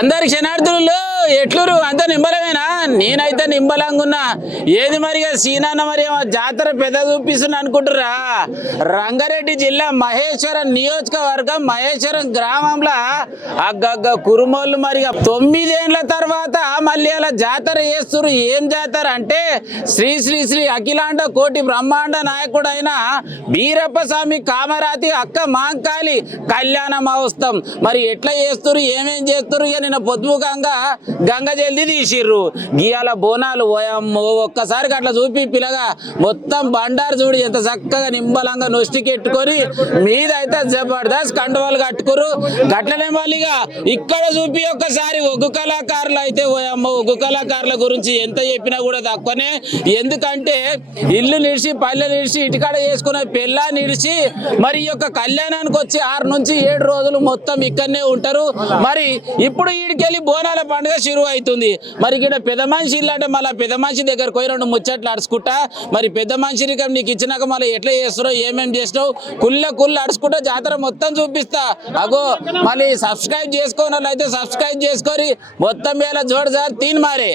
అందరి క్షణార్థులు ఎట్లూరు అంత నింబలమేనా? నేనైతే నింబలంగా ఉన్నా. ఏది మరిగా సీనాన్న మరి జాతర పెద్ద చూపిస్తున్నా అనుకుంటురా? రంగారెడ్డి జిల్లా మహేశ్వరం నియోజకవర్గం మహేశ్వరం గ్రామంలో అగ్గగ్గ కురుమోళ్ళు మరిగా 9 ఏళ్ల తర్వాత మళ్ళీ అలా జాతర చేస్తున్నారు. ఏం జాతర అంటే శ్రీ శ్రీ శ్రీ అఖిలాండ కోటి బ్రహ్మాండ నాయకుడైన వీరప్ప స్వామి కామరాతి అక్క మాంకాళి కళ్యాణ మహోత్సవం. మరి ఎట్లా చేస్తున్నారు, ఏమేం చేస్తున్నారు? ఇక నిన్న పొద్దుముఖంగా గంగ జల్దీ తీసిర్రు. గీయాల బోనాలు ఓయమ్మో ఒక్కసారి అట్లా చూపి పిల్లగా మొత్తం బండారు చూడు ఎంత చక్కగా నింబలంగా నొష్టికెట్టుకొని మీద అయితే జబర్దస్త్ కండువాలు కట్టుకురు. గట్లనే మళ్ళీగా ఇక్కడ చూపి ఒక్కసారి ఒగ్గు కళాకారులు అయితే ఓయమ్మో ఒగ్గు కళాకారుల గురించి ఎంత చెప్పినా కూడా తక్కువనే. ఎందుకంటే ఇల్లు నిడిచి పల్లె నిడిచి ఇటుకాడ చేసుకునే పెళ్ళా నిడిచి మరి ఈ యొక్క కళ్యాణానికి వచ్చి 6 నుంచి 7 రోజులు మొత్తం ఇక్కడనే ఉంటారు. మరి ఇప్పుడు ఈడికెళ్ళి బోనాల పండుగ షురు అవుతుంది. మరి ఇక్కడ పెద్ద మనిషి ఇల్లు అంటే మళ్ళీ పెద్ద మనిషి దగ్గరకు పోయి 2 ముచ్చట్లు అడుచుకుంటా. మరి పెద్ద మనిషి నీకు ఇచ్చినాక మళ్ళీ ఎట్లా చేస్తున్నావు, ఏమేమి చేసినావు కుళ్ళు అడుచుకుంటా జాతర మొత్తం చూపిస్తా. అగో మళ్ళీ సబ్స్క్రైబ్ చేసుకోని వాళ్ళు అయితే సబ్స్క్రైబ్ చేసుకొని మొత్తం వేళ జోడజార్ తీన్ మారే.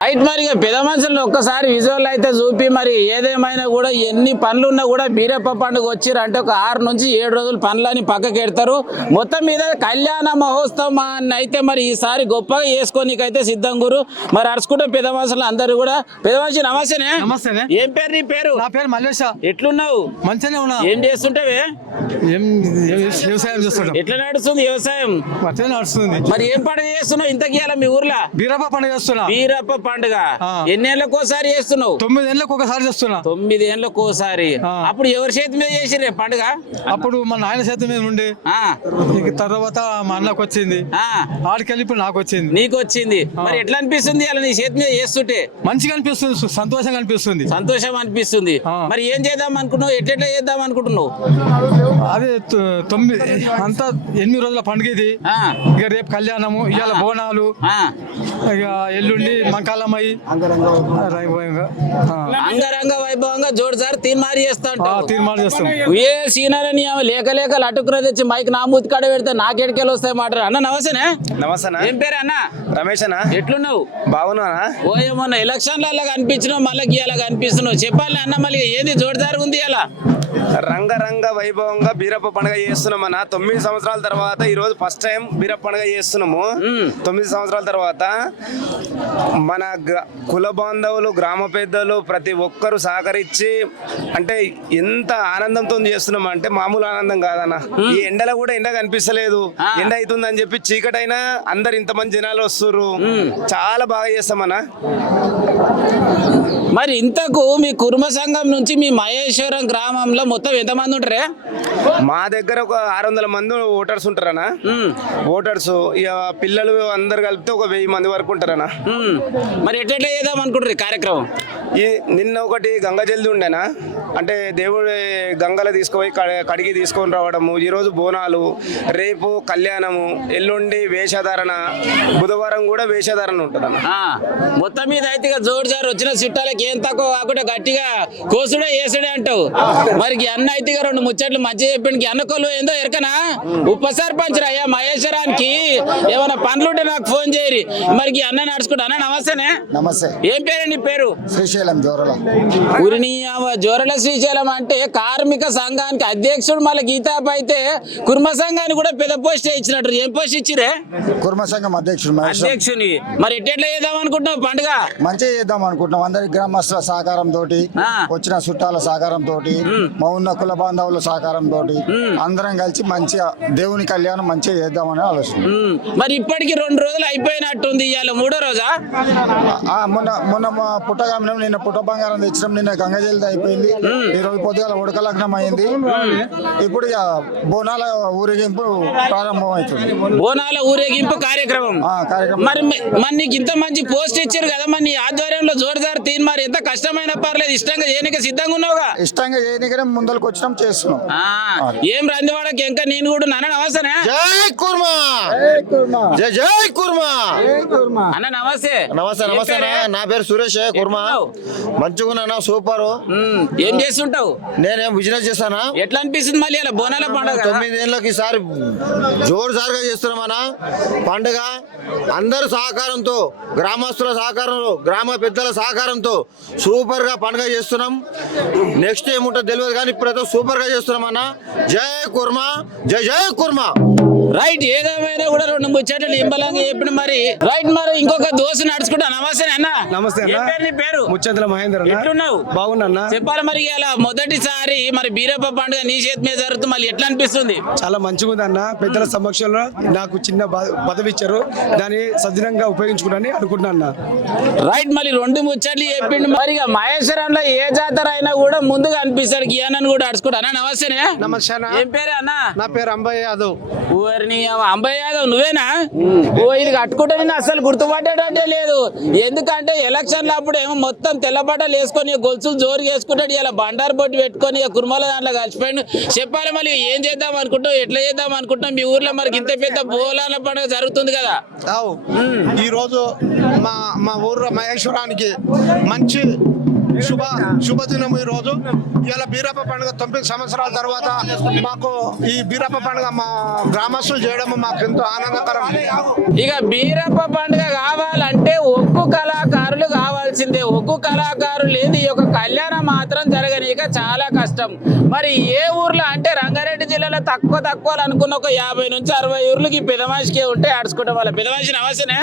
రైట్. మరి పెద్ద మనుషులను ఒక్కసారి విజువల్ అయితే చూపి మరి ఏదేమైనా కూడా ఎన్ని పనులున్నా కూడా బీరప్ప పండుగ వచ్చిర్రు అంటే ఒక 6 నుంచి 7 రోజులు పనులని పక్కకి ఎడతారు. మొత్తం మీద కళ్యాణ మహోత్సవం అయితే మరి ఈసారి గొప్పగా చేసుకోనికైతే సిద్ధం గురు. మరి అరుచుకుంటే పెద్ద మనుషులు అందరూ కూడా. పెద్ద మనిషి నమస్తేనే. నమస్తే. ఏం పేరు నీ పేరు? నా పేరు మల్లేశ. ఎట్లున్నావు? మంచిగానే ఉన్నా. ఏం చేస్తుంటావే? వ్యవసాయం చేస్తుంటా. ఎట్లా నడుస్తుంది వ్యవసాయం? నడుస్తుంది. మరి ఏం పండుగ చేస్తున్నావు ఇంతకీయాల మీ ఊర్లో? బీరప్ప పండుగ చేస్తున్నా. బీరప్ప పండుగ ఎన్నేళ్ళకి ఒకసారి చేస్తున్నావు? 9 ఏళ్ళకి ఒకసారి చేస్తున్నా. 9 ఏళ్ళకి ఒకసారి. అప్పుడు ఎవరి చేతి మీద చేసిరే పండుగ? అప్పుడు మా నాయన చేతి మీద ఉండి తర్వాత మా అన్నకు వచ్చింది. ఆడికెళ్ళి ఇప్పుడు నాకు వచ్చింది. నీకు వచ్చింది. మరి ఎట్లా అనిపిస్తుంది అలా నీ చేతి మీద చేస్తుంటే? మంచిగా అనిపిస్తుంది, సంతోషంగా అనిపిస్తుంది. సంతోషం అనిపిస్తుంది. మరి ఏం చేద్దాం అనుకున్నావు? ఎట్లా చేద్దాం అనుకుంటున్నావు? అదే 8 రోజుల పండుగ ఇది. ఇక రేపు కళ్యాణము, ఇవాళ బోనాలు, ఇక ఎల్లుండి మంకాలమ్మయ్యి అంగరంగ వైభవంగా జోడుసారి తీర్మారి చేస్తాం. ఏ సీనారని లేక లేక లటుకుర తెచ్చి మైక్ నా మూతి కాడ పెడితే నాకెడికెళ్ళి వస్తాయి మాట. అన్న నమస్తేనే. నమస్తే. ఏం పేరు అన్న? రమేష్ అన్న. ఎట్లున్నావు? బాగున్నానా? ఓ ఏమన్నా ఎలక్షన్లలో కనిపించినావు, మళ్ళీ గీయాల కనిపిస్తున్నావు. చెప్పాలి అన్న. మళ్ళీ ఏది జోడుదారు ఉంది అలా? రంగరంగ వైభవంగా బీరప్ప పండుగ చేస్తున్నామన్న. 9 సంవత్సరాల తర్వాత ఈ రోజు ఫస్ట్ టైం బీరప్ప పండుగ చేస్తున్నాము. 9 సంవత్సరాల తర్వాత మన కుల బాంధవులు, గ్రామ పెద్దలు ప్రతి ఒక్కరు సహకరించి అంటే ఎంత ఆనందంతో చేస్తున్నాం అంటే మామూలు ఆనందం కాదన్న. ఈ ఎండలో కూడా ఎండ కనిపిస్తలేదు, ఎండ అవుతుందని చెప్పి చీకటైనా అందరు ఇంతమంది జనాలు వస్తుర్రు. చాలా బాగా చేస్తామన్న. మరి ఇంతకు మీ కుర్మ సంఘం నుంచి మీ మహేశ్వరం గ్రామంలో మొత్తం ఎంతమంది ఉంటారే? మా దగ్గర ఒక 600 మంది ఓటర్స్ ఉంటారన్న. ఓటర్స్ ఇక పిల్లలు అందరు కలిపితే ఒక 1000 మంది వరకు ఉంటారన్న. మరి ఎట్లా చేద్దాం అనుకుంటారు ఈ కార్యక్రమం? ఈ నిన్న ఒకటి గంగ జల్ది ఉండేనా, అంటే దేవుడి గంగలో తీసుకుపోయి కడిగి తీసుకొని రావడము. ఈరోజు బోనాలు, రేపు కళ్యాణము, ఎల్లుండి వేషధారణ, బుధవారం కూడా వేషధారణ ఉంటుందన్న. మొత్తం మీద అయితే ఇక జోడు జారు వచ్చిన చుట్టాలకి ఏం తక్కువ కాకుండా గట్టిగా కోసుడే వేసుడే అంటావు. మరి ఈ అన్న అయితే ఇక 2 ముచ్చట్లు మంచిగా చెప్పింది. అన్నకోళ్ళు ఏందో ఎరకనా ఉప సర్పంచ్ అయ్యా మహేశ్వరానికి ఏమైనా పనులుంటే నాకు ఫోన్ చేయరి. మరి ఈ అన్న నడుచుకుంటా. అన్న నమస్తేనే. నమస్తే. ఏం పేరు నీ పేరు? శ్రీశైలం జోరల. ఊరిని జోరల శ్రీశైలం అంటే కార్మిక సంఘానికి అధ్యక్షుడు. మళ్ళీ గీతాబ్ అయితే కుర్మ సంఘానికి కూడా పెద్ద పోస్ట్ ఇచ్చినట్టు. ఏం పోస్ట్ ఇచ్చిరే? కుర్మ సంఘం అధ్యక్షుడు. అధ్యక్షుని. మరి ఎట్లా చేద్దాం అనుకుంటున్నావు పండుగ? మంచిగా చేద్దాం అనుకుంటున్నాం. అందరి గ్రామస్తుల సహకారం తోటి, వచ్చిన చుట్టాల సహకారం తోటి, మా ఉన్న కుల బాంధవుల సహకారం తోటి అందరం కలిసి మంచిగా దేవుని కళ్యాణం మంచిగా చేద్దామని ఆలోచన. మరి ఇప్పటికి 2 రోజులు అయిపోయినట్టుంది. ఇవాళ 3వ రోజా? మొన్న మా పుట్టగామినం, నిన్న పుట్ట బంగారం తెచ్చినాం. నిన్న గంగజల్ది అయిపోయింది. ఈ రోజు పొద్దుగాల ఉడక లగ్నం అయింది. ఇప్పుడు ఇక బోనాల ఊరేగింపు ప్రారంభం అవుతుంది. బోనాల ఊరేగింపు కార్యక్రమం. మరి నీకు ఇంత మంచి పోస్ట్ ఇచ్చారు కదా, మరి నీ ఆధ్వర్యంలో జోరుదారు తీన్ మరి ఎంత కష్టమైన పర్లేదు ఇష్టంగా చేయడానికి సిద్ధంగా ఉన్నావుగా? ఇష్టంగా చేయనికనే ముందరకు వచ్చినాం, చేస్తున్నాం. ఏం రందివాడకి ఇంకా నేను కూడా నాన్న అవసరం. జై కుర్మా, జై జై కుర్మా. అన్న నమస్తే. నమస్తే నమస్తే. నా పేరు సురేష్. కుర్మా మంచిగున్నా, సూపర్. ఏం చేస్తుంటావు? నేనేం బిజినెస్ చేస్తానా. ఎట్లా అనిపిస్తుంది మళ్ళీ ఇలా బోనాల పండుగ? 9 ఏళ్ళకి ఈసారి జోరు సారుగా చేస్తున్నామన్నా పండుగ. అందరు సహకారంతో, గ్రామస్తుల సహకారంలో, గ్రామ పెద్దల సహకారంతో సూపర్ గా పండుగ చేస్తున్నాం. నెక్స్ట్ ఏముంటుందో తెలియదు కానీ ఇప్పుడైతే సూపర్ గా చేస్తున్నాం అన్న. జై కుర్మా, జై జై కుర్మా. రైట్. ఏదేమైనా కూడా 2 ముచ్చట్లు నింబలంగా చెప్పిన మరి రైట్. మరి ఇంకొక దోశ నడుచుకుంటా. నమస్తే అన్న. నమస్తే అన్న. నీ పేరు? ముచ్చంతల మహేందర్. ఎట్లున్నావు? బాగున్నా. చెప్పాలి మరి ఇలా మొదటిసారి మరి బీరప్ప పండుగ నీ చేతి మీద జరుగుతుంది. మళ్ళీ ఎట్లా అనిపిస్తుంది? చాలా మంచిగా ఉంది అన్న. పెద్దల సమక్షంలో నాకు చిన్న పదవి ఇచ్చారు, దాన్ని సద్వినియోగంగా ఉపయోగించుకుంటానని అనుకుంటున్నా. రైట్. మరి 2 ముచ్చట్లు చెప్పిండు. మరి ఇక మహేశ్వరంలో ఏ జాతర అయినా కూడా ముందుగా అనిపిస్తాడు. గియానని కూడా అడుచుకుంటా. అన్న నమస్తేనే. నమస్తే. ఏం పేరు అన్న? నా పేరు అంబయ్య యాదవ్. అంబయ్య యాదవ్ నువ్వేనా? ఓ ఇది కట్టుకుంటే నేను అసలు గుర్తుపట్టేటట్టే లేదు. ఎందుకంటే ఎలక్షన్ల అప్పుడు ఏమో మొత్తం తెల్లబట్టలు వేసుకొని గొలుసులు జోరు వేసుకుంటాడు. ఇలా బండారు బొట్టు పెట్టుకొని కుర్మల దాంట్లో కలిసిపోయాడు. చెప్పాలి మరి ఏం చేద్దాం అనుకుంటావు, ఎట్లా చేద్దాం అనుకుంటున్నాం? మీ ఊర్లో మరి ఇంత పెద్ద బోలాల పండుగ జరుగుతుంది కదా. ఈ రోజు మా ఊర్లో మహేశ్వరానికి మంచి శుభదినం. ఈ రోజు ఇలా బీరప్ప పండుగ 9 సంవత్సరాల తర్వాత మాకు ఈ బీరప్ప పండుగ మా గ్రామస్తులు చేయడం మాకు ఎంతో ఆనందకరం. ఇక బీరప్ప పండుగ కావాలంటే ఒక్కు కళాకారులు కావాల్సిందే. ఒక్కు కళాకారులు లేదు ఈ యొక్క కళ్యాణం మాత్రం జరగనీక చాలా కష్టం. మరి ఏ ఊర్లో అంటే రంగారెడ్డి జిల్లాలో తక్కువ అనుకున్న ఒక 50 నుంచి 60 ఊర్లకి ఈ పెద్ద మనిషికి ఉంటే ఆడుచుకుంటాం. వాళ్ళ పెద్ద మనిషి నమస్తేనే.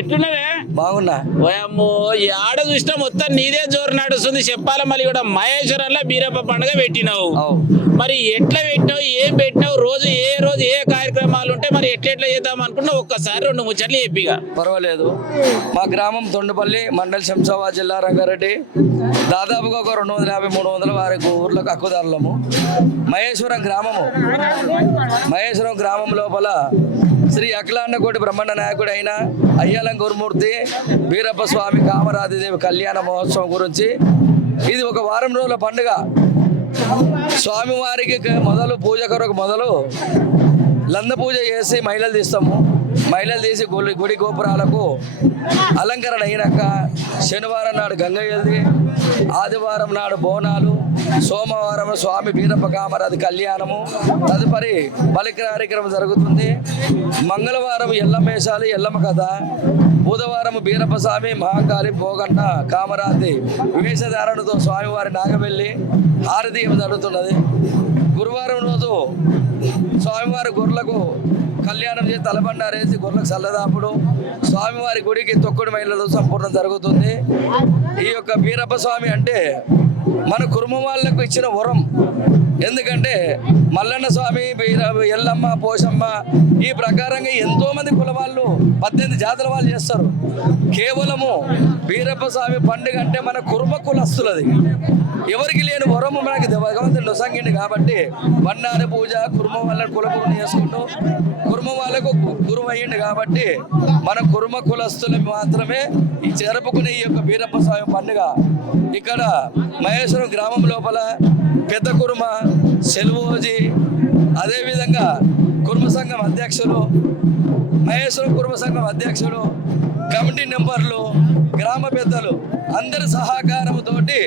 ఎట్లున్నవే? బాగున్నా. ఓయమ్మో ఈ ఆడ చూసిన మొత్తం నీదే జోరు నడుస్తుంది. చెప్పాలి మళ్ళీ కూడా మహేశ్వరంలో బీరప్ప పండుగ పెట్టినావు. మరి ఎట్లా పెట్టినావు, ఏం పెట్టినావు, రోజు ఏ కార్యక్రమాలు ఉంటే మరి ఎట్లా చేద్దాం అనుకున్నా ఒక్కసారి 2 ముచ్చట్లు చెప్పిగా. పర్వాలేదు. మా గ్రామం తొండపల్లి, మండల్ శంషాబాద్ జిల్లా, రంగారెడ్డి. దాదాపుగా ఒక 250-300 వారి ఊర్లకు హక్కుదారులము. మహేశ్వరం గ్రామం లోపల శ్రీ అఖిలాండకోటి బ్రహ్మాండ నాయకుడు అయిన అయ్యాలం గురుమూర్తి వీరప్ప స్వామి కామరాధిదేవి కళ్యాణ మహోత్సవం గురించి ఇది ఒక వారం రోజుల పండుగ. స్వామివారికి మొదలు పూజ కొరకు మొదలు లంద పూజ చేసి మహిళలు తీస్తాము. మహిళలు తీసి గుడి గోపురాలకు అలంకరణ అయినాక శనివారం నాడు గంగ జల్ది, ఆదివారం నాడు బోనాలు, సోమవారం స్వామి వీరప్ప కామరాది కళ్యాణము, తదుపరి బలి కార్యక్రమం జరుగుతుంది. మంగళవారం ఎల్లమేషాలు ఎల్లమ్మ కథ, బుధవారం బీరప్ప స్వామి మహాకాళి భోగన్న కామరాతి వేషధారణతో స్వామివారి నాగబెల్లి హారతీయం జరుగుతున్నది. గురువారం రోజు స్వామివారి గొర్రెలకు కళ్యాణం చేసి తలబండారేసి గొర్రెలకు చల్లదాపుడు, స్వామివారి గుడికి తొక్కుడు మహిళలు సంపూర్ణం జరుగుతుంది. ఈ యొక్క బీరప్ప స్వామి అంటే మన కుటుంబం వాళ్ళకు ఇచ్చిన వరం. ఎందుకంటే మల్లన్న స్వామి, ఎల్లమ్మ, పోషమ్మ ఈ ప్రకారంగా ఎంతో మంది కుల వాళ్ళు 18 జాతుల వాళ్ళు చేస్తారు. కేవలము బీరప్ప స్వామి పండుగ అంటే మన కుర్మ కులస్తులది. ఎవరికి లేని వరము మనకి భగవంతుడు నొసంగిండి కాబట్టి బండారి పూజ కుర్మ వాళ్ళని కులగురుని చేసుకుంటూ కుర్మ వాళ్ళకు గురువు అయ్యింది కాబట్టి మన కుర్మ కులస్తులు మాత్రమే ఈ జరుపుకునే ఈ యొక్క బీరప్ప స్వామి పండుగ. ఇక్కడ మహేశ్వరం గ్రామం లోపల పెద్ద కుర్మ, సెల్వోజీ, అదేవిధంగా కుర్మ సంఘం అధ్యక్షులు, మహేశ్వరం కుర్మ సంఘం అధ్యక్షులు, కమిటీ మెంబర్లు, గ్రామ పెద్దలు అందరి సహకారంతోటి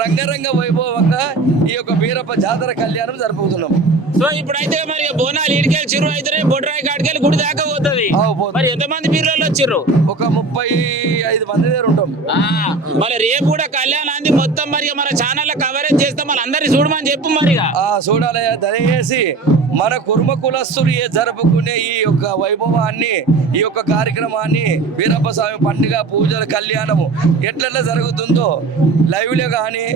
రంగరంగ వైభవంగా ఈ యొక్క బీరప్ప జాతర కళ్యాణం జరుపుతున్నాం. సో ఇప్పుడైతే మరి బోనాలు ఈడికెళ్ళి చిరు అయితే బొడ్రాయి కాడికెళ్ళి గుడి దాకా పోతుంది. మరి ఎంతమంది బీర్రోళ్ళు వచ్చిర్రు? ఒక 35 మంది దగ్గర ఉంటాం. మరి రేపు కూడా కళ్యాణాన్ని మొత్తం మరి మన ఛానల్ కవరేజ్ చేస్తాం, మళ్ళీ అందరికి చూడమని చెప్పు మరి. చూడాలి, దయచేసి మన కుర్మ కులస్తులు జరుపుకునే ఈ యొక్క వైభవాన్ని, ఈ యొక్క కార్యక్రమాన్ని, వీరప్ప స్వామి పండుగ పూజల కళ్యాణము ఎట్లా జరుగుతుందో లైవ్లో కానీ,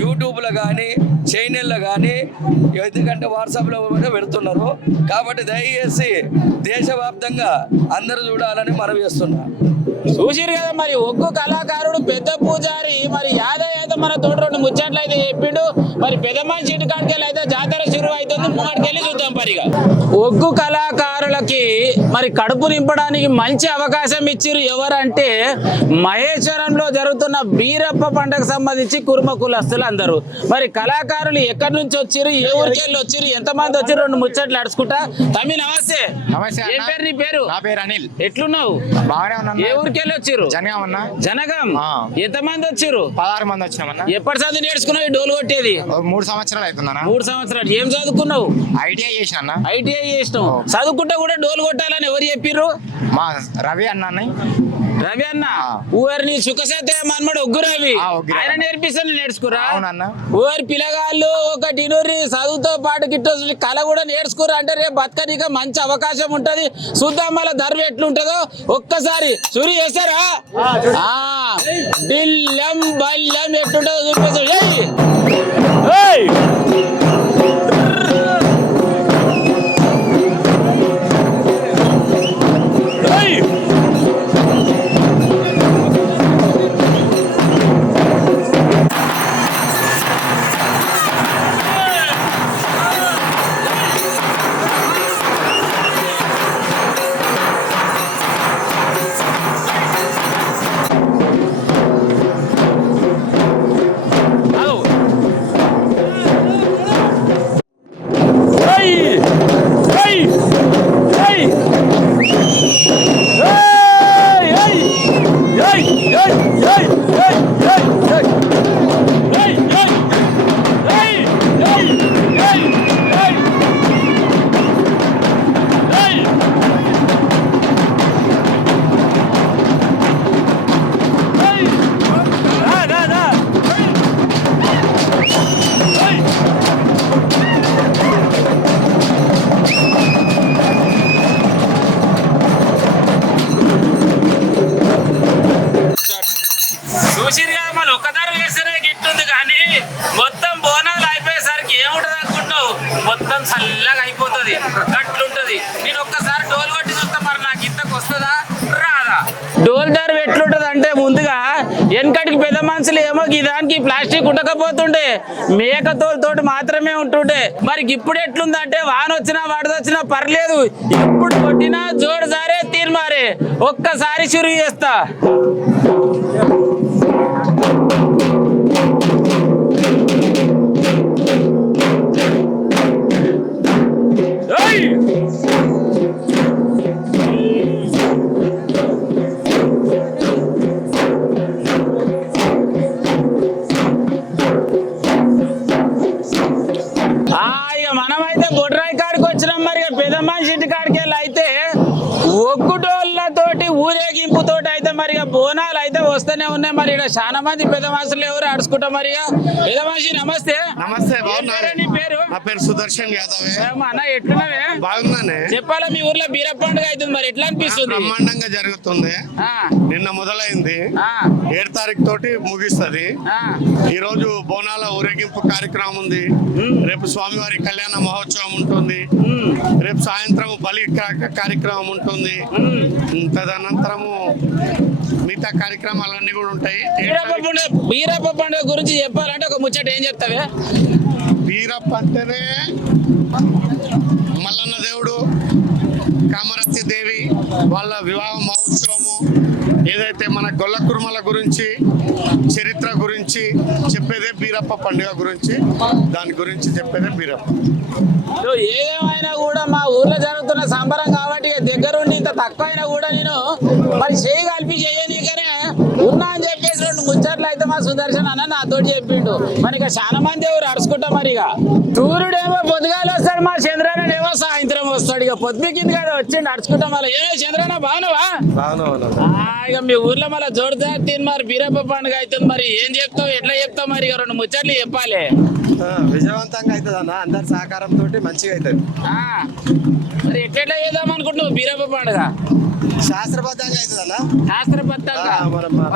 యూట్యూబ్లో కానీ, చైనల్లో కానీ, ఎందుకంటే వాట్సాప్లో కూడా పెడుతున్నారు. కాబట్టి దయచేసి దేశవ్యాప్తంగా అందరూ చూడాలని మనవి చేస్తున్నా. చూసిరు కదా మరి ఒగ్గు కళాకారుడు పెద్ద పూజారి మరి యాదయ్య మన తోడు 2 ముచ్చట్లు అయితే చెప్పిండు. మరి పెద్ద మనిషి ఇంటికాడికెళ్ళి అయితే జాతర శురు అవుతుంది, ముంగడికెళ్ళి చూద్దాం పరిగా. ఒగ్గు కళాకారులకి మరి కడుపు నింపడానికి మంచి అవకాశం ఇచ్చిరు. ఎవరంటే మహేశ్వరంలో జరుగుతున్న బీరప్ప పండుగకు సంబంధించి కుర్మ కులస్తులు అందరూ. మరి కళాకారులు ఎక్కడి నుంచి వచ్చిరు, ఏ ఊరికెళ్ళి వచ్చిరు, ఎంతమంది వచ్చిరు, 2 ముచ్చట్లు అడుచుకుంటా. తమ్మి నమస్తే. ఏం పేరు నీ పేరు? నా పేరు అనిల్. ఎట్లున్నావు? బాగానే ఉన్నా. ఏ ఊరికెళ్ళి వచ్చిరు? జనగాం అన్న. జనగాం. ఎంతమంది వచ్చిరు? 16 మంది వచ్చినామన్నా. ఎప్పటి చదువు నేర్చుకున్నావు డోలు కొట్టేది? 3 సంవత్సరాలు అవుతుందన్నా. 3 సంవత్సరాలు. ఏం చదువుకున్నావు? ఐటీఐ చేసిన అన్న. ఐటీఐ చేసినావు. చదువుకుంటా కూడా డోలు కొట్టాలని ఎవరు చెప్పిర్రు? మా రవి అన్న. రవి అన్న ఊరిని సుఖసత్య మన్మడు ఒగ్గు రవి ఆయన నేర్పిస్తాను నేర్చుకురా. ఊరి పిల్లగాళ్ళు ఒక డినూరి చదువుతో పాటు గిట్ట కళ కూడా నేర్చుకురా అంటే రేపు బతకనిక మంచి అవకాశం ఉంటది. చూద్దాం మళ్ళీ ధర్మ ఎట్లుంటదో ఒక్కసారి సురి చేస్తారా? డిల్లం బల్లం ఎట్లుంటదో చూపిస్తాడు. చూసిరుగా మళ్ళీ ఒక్కదారు వేస్తేనే గిట్టుంది కానీ మొత్తం బోనాలు అయిపోయేసరికి ఏముంటది అనుకుంటావు? మొత్తం చల్లగా అయిపోతుంది, గట్లుంటది. నేను ఒక్కసారి డోల్ కొట్టి చూస్తా, మరి నాకు ఇంతకు వస్తుందా రాదా? డోల్ దారు ఎట్లుంటది అంటే ముందుగా వెనకటికి పెద్ద మనుషులు ఏమో దానికి ప్లాస్టిక్ ఉండకపోతుండే, మేకతోటి మాత్రమే ఉంటుండే. మరి ఇప్పుడు ఎట్లుందంటే వాన వచ్చినా వాడదొచ్చినా పర్లేదు, ఎప్పుడు కొట్టినా జోడు సారే తీర్మారే. ఒక్కసారి షురు చేస్తా. Hey! ఒగ్గుటోళ్ళతోటి ఊరేగింపుతోటి అయితే మరి ఇక బోనాలు అయితే వస్తూనే ఉన్నాయి. మరి ఇక్కడ చాలా మంది పెద్ద మనుషులు ఎవరు అడుచుకుంటాం. మరి ఇక పెద్ద మనిషి నమస్తే. నమస్తే, ఏం పేరు నీ పేరు? నా పేరు సుదర్శన్ యాదవ్. అన్న ఎట్లున్నావే? బాగున్నానే. చెప్పాలా, మీ ఊర్లో బీరప్ప పండుగ అవుతుంది, మరి ఎట్లా అనిపిస్తుంది? బ్రహ్మాండంగా జరుగుతుంది. ఆ, నిన్న మొదలైంది, ఆ, 7 తారీఖు తోటి ముగిస్తుంది. ఆ. ఈ రోజు బోనాల ఊరేగింపు కార్యక్రమం ఉంది. రేపు స్వామివారి కళ్యాణ మహోత్సవం ఉంటుంది. రేపు సాయంత్రం బలి కార్యక్రమం ఉంటుంది. తదనంతరము మిగతా కార్యక్రమాలన్నీ కూడా ఉంటాయి. బీరప్ప పండుగ గురించి చెప్పాలంటే ఒక ముచ్చట ఏం చెప్తావే? వీరప్ప అంటేనే మల్లన్న దేవుడు, కామరతి దేవి వాళ్ళ వివాహ మహోత్సవము, ఏదైతే మన గొల్ల కుర్మల గురించి చరిత్ర గురించి చెప్పేదే బీరప్ప పండుగ గురించి, దాని గురించి చెప్పేదే బీరప్ప. ఏదేమైనా కూడా మా ఊర్లో జరుగుతున్న సంబరం కాబట్టి దగ్గరుండి ఇంత తక్కువ అయినా కూడా నేను మరి చేయి కలిపి చేయనీకనే ఉన్నా అని చెప్పేసి 2 ముచ్చట్లు అయితే మా సుదర్శన్ అన్న నాతో చెప్పిండు. మరి ఇక చాలా మంది ఎవరు అడుచుకుంటాం. మరి ఇక సూర్యుడేమో పొద్దుగాలు వస్తాడు, మా చంద్రనేమో సాయంత్రం వస్తాడు. ఇక పొద్దుకింది కదా వచ్చిండు అడుచుకుంటాం. మళ్ళీ ఏమో చంద్రన్న బాగున్నావా? ఇక మీ ఊర్లో మళ్ళీ జోడుతా మరి బీరప్ప పండుగ అవుతుంది. మరి ఏం చెప్తావు, ఎట్లా చెప్తావు? మరి ఇక 2 ముచ్చట్లు చెప్పాలి. విజయవంతంగా అవుతుంది అన్న, అందరి సహకారంతో మంచిగా అవుతుంది. మరి ఎట్లా చేద్దాం అనుకుంటున్నావు బీరప్ప పండుగ? శాస్త్రబద్ధంగా అవుతుంది అన్న, శాస్త్రబద్ధంగా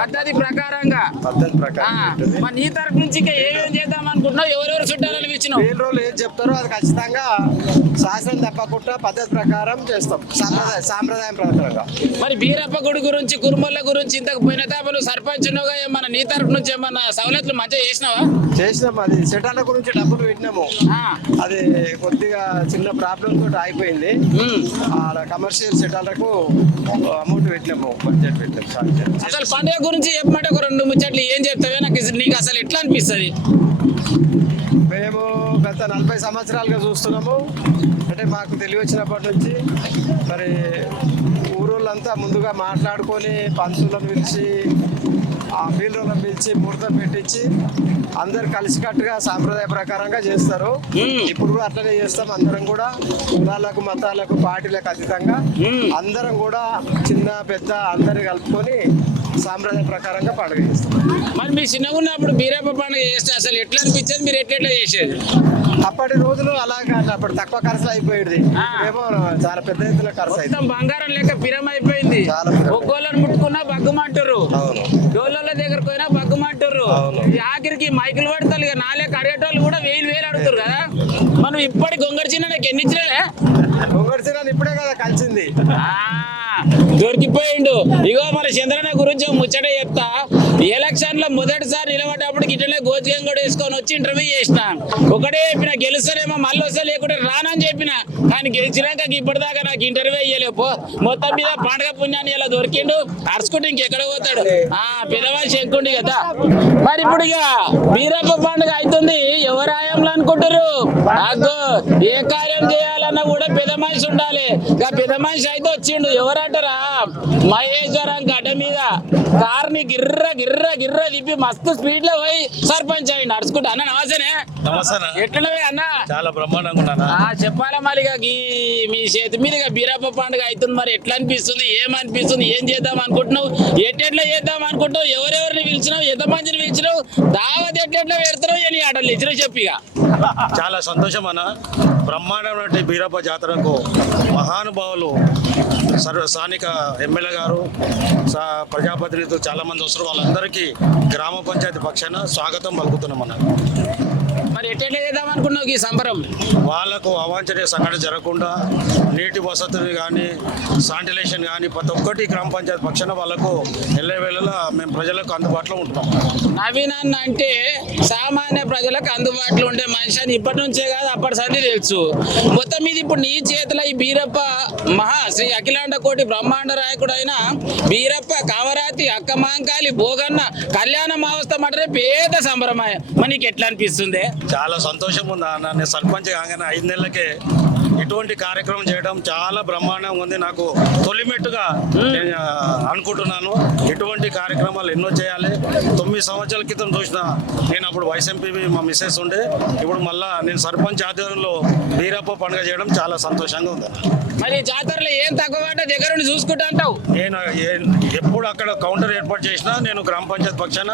పద్ధతి ప్రకారంగా. పద్ధతి ప్రకారం ఉంటుంది. మరి నీ తరపు నుంచి ఇంకా ఏమేం చేద్దాం అనుకుంటున్నావు? ఎవరెవరు చుట్టాలని ఇచ్చినావు? వీళ్ళ రోజులు ఏం చెప్తారో అది ఖచ్చితంగా శాస్త్రం తప్పకుండా పద్ధతి ప్రకారం చేస్తాం, సాంప్రదాయం ప్రకారంగా. మరి బీరప్ప గుడి గురించి, కుర్మల గురించి ఇంతకు పోయిన తాపలు సర్పంచ్ ఉన్నావుగా, ఏమన్నా నీ తరపు నుంచి ఏమన్నా సవలతులు మంచిగా చేసినావా? చేసినాం. అది సెటాల గురించి డబ్బులు పెట్టినాము, అది కొద్దిగా చిన్న ప్రాబ్లం తోటి అయిపోయింది. ఆడ కమర్షియల్ సెటాలకు అమౌంట్ పెట్టినాము, బడ్జెట్ పెట్టాము. అసలు పండుగ గురించి చెప్పమంటే ఒక 2 ముచ్చట్లు ఏం చెప్తావే? నీకు అసలు ఎట్లా అనిపిస్తుంది? మేము గత 40 సంవత్సరాలుగా చూస్తున్నాము. అంటే మాకు తెలివి వచ్చినప్పటి నుంచి మరి ఊరోళ్ళంతా ముందుగా మాట్లాడుకొని పంతులను పిలిచి, ఆ ఫీల్డ్లను పిలిచి ముహూర్తం పెట్టించి అందరు కలిసికట్టుగా సాంప్రదాయ ప్రకారంగా చేస్తారు. ఇప్పుడు కూడా అట్లనే చేస్తాం. అందరం కూడా కులాలకు, మతాలకు, పార్టీలకు అతీతంగా అందరం కూడా చిన్న పెద్ద అందరు కలుపుకొని సాంప్రదాయ ప్రకారంగా పండుగ చేస్తాం. మరి మీ చిన్నగా ఉన్నప్పుడు బీరప్ప పండుగ చేస్తే అసలు ఎట్లా అనిపించేది? మీరు ఎట్లా చేసేది? అప్పటి రోజులు అలాగా, అప్పుడు తక్కువ ఖర్చు అయిపోయేది. ఏమో చాలా పెద్ద ఎత్తున ఖర్చు అయింది. బంగారం లెక్క పిరం అయిపోయింది. చాలా పిరం. ఒక్కోళ్ళని ముట్టుకున్నా బగ్గుమంటారు, డోళ్ళ దగ్గర పోయినా బగ్గుమంటారు. ఆఖరికి మైకులు పడతారు. ఇక నా లెక్క అడిగేటోళ్ళు కూడా 1000 అడుగుతారు కదా. మనం ఇప్పటి గొంగడి చిన్న నాకు ఎన్ని ఇచ్చినా? గొంగడి చిన్న ఇప్పుడే కదా కలిసింది, దొరికిపోయిండు. ఇగో మన చంద్రన్న గురించి ముచ్చట చెప్తా. ఎలక్షన్ లో మొదటిసారి నిలబడ్డప్పుడు ఇట్లనే గోచిగం కూడా వేసుకొని వచ్చి ఇంటర్వ్యూ చేసిన. ఒకటే చెప్పిన, గెలుస్తానేమో మళ్ళీ వస్తే లేకుంటే రానని చెప్పిన. కానీ గెలిచినాక ఇప్పటిదాకా నాకు ఇంటర్వ్యూ ఇయ్యలేపో. మొత్తం మీద పండుగ పుణ్యాన్ని ఇలా దొరికిండు. అరుచుకుంటే ఇంకెక్కడ పోతాడు? పెదవాళ్ళు చెక్కుండి కదా. మరి ఇప్పుడు ఇక బీరప్ప పండుగ అవుతుంది. ఎవరు ఆయంలో అనుకుంటారు? అగ్గో ఏ కార్యం చేయాలన్నా కూడా పెద్ద మనిషి ఉండాలి. ఇక పెద్ద మనిషి అయితే వచ్చిండు. ఎవరంటారా? మహేశ్వరం గడ్డ మీద కార్ని గిర్ర గిర్ర గిర్ర తిప్పి మస్తు స్పీడ్ లో పోయి సర్పంచ్ అయ్యి నడుచుకుంటా. అన్న నమస్తేనే. ఎట్లున్నావే అన్న? చాలా బ్రహ్మాండంగా ఉన్నాను. చెప్పాలా మరి మీ చేతి మీద బీరప్ప పండుగ అవుతుంది. మరి ఎట్లా అనిపిస్తుంది? ఏమనిపిస్తుంది? ఏం చేద్దాం అనుకుంటున్నావు? ఎట్లా చేద్దాం అనుకుంటున్నావు? ఎవరెవరిని పిలిచినావు? ఎంతమందిని పిలిచినావు? దావత్ ఎట్లా పెడతావు? ఎన్ని ఆటలు ఇచ్చిన చెప్పిగా. చాలా సంతోషం అన్న. బ్రహ్మాండమైన బీరప్ప జాతరకు మహానుభావులు స్థానిక ఎమ్మెల్యే గారు, ప్రజాప్రతినిధులు చాలా మంది వస్తారు. వాళ్ళందరికీ గ్రామ పంచాయతీ పక్షాన స్వాగతం పలుకుతున్నాం అన్న. మరి ఎట్లా చేద్దాం అనుకున్నావు ఈ సంబరం? వాళ్ళకు అవాంఛనీయ సంఘటన జరగకుండా నీటి వసతులు కానీ, శానిటైజేషన్ కానీ ప్రతి ఒక్కటి గ్రామ పంచాయతీ పక్షాన వాళ్ళకు ఎల్లవేళలా మేము ప్రజలకు అందుబాటులో ఉంటాం. నవీన్ అన్న అంటే సామాన్య ప్రజలకు అందుబాటులో ఉండే మనిషి అని ఇప్పటి నుంచే కాదు అప్పటి సంది తెలుసు. మొత్తం మీద ఇప్పుడు నీ చేతిలో ఈ బీరప్ప శ్రీ అఖిలాండ కోటి బ్రహ్మాండ నాయకుడు అయిన బీరప్ప కామరాతి అక్కమాంకాలి భోగన్న కళ్యాణ మహోత్సవం అంటే పేద సంబరమాయ. మరి నీకు ఎట్లా అనిపిస్తుంది? చాలా సంతోషం ఉంది అన్న. నేను సర్పంచ్ కాగానే 5 నెలలకే ఇటువంటి కార్యక్రమం చేయడం చాలా బ్రహ్మాండంగా ఉంది. నాకు తొలిమెట్టుగా నేను అనుకుంటున్నాను. ఇటువంటి కార్యక్రమాలు ఎన్నో చేయాలి. 9 సంవత్సరాల క్రితం చూసిన నేను అప్పుడు వైస్ ఎంపీ మా మిస్సెస్ ఉండే, ఇప్పుడు మళ్ళా నేను సర్పంచ్ ఆధ్వర్యంలో బీరప్ప పండుగ చేయడం చాలా సంతోషంగా ఉంది. మరి జాతరలో ఏం తక్కువ అంటే దగ్గర నుండి చూసుకుంటా అంటావు. నేను ఎప్పుడు అక్కడ కౌంటర్ ఏర్పాటు చేసినా నేను గ్రామ పంచాయతీ పక్షాన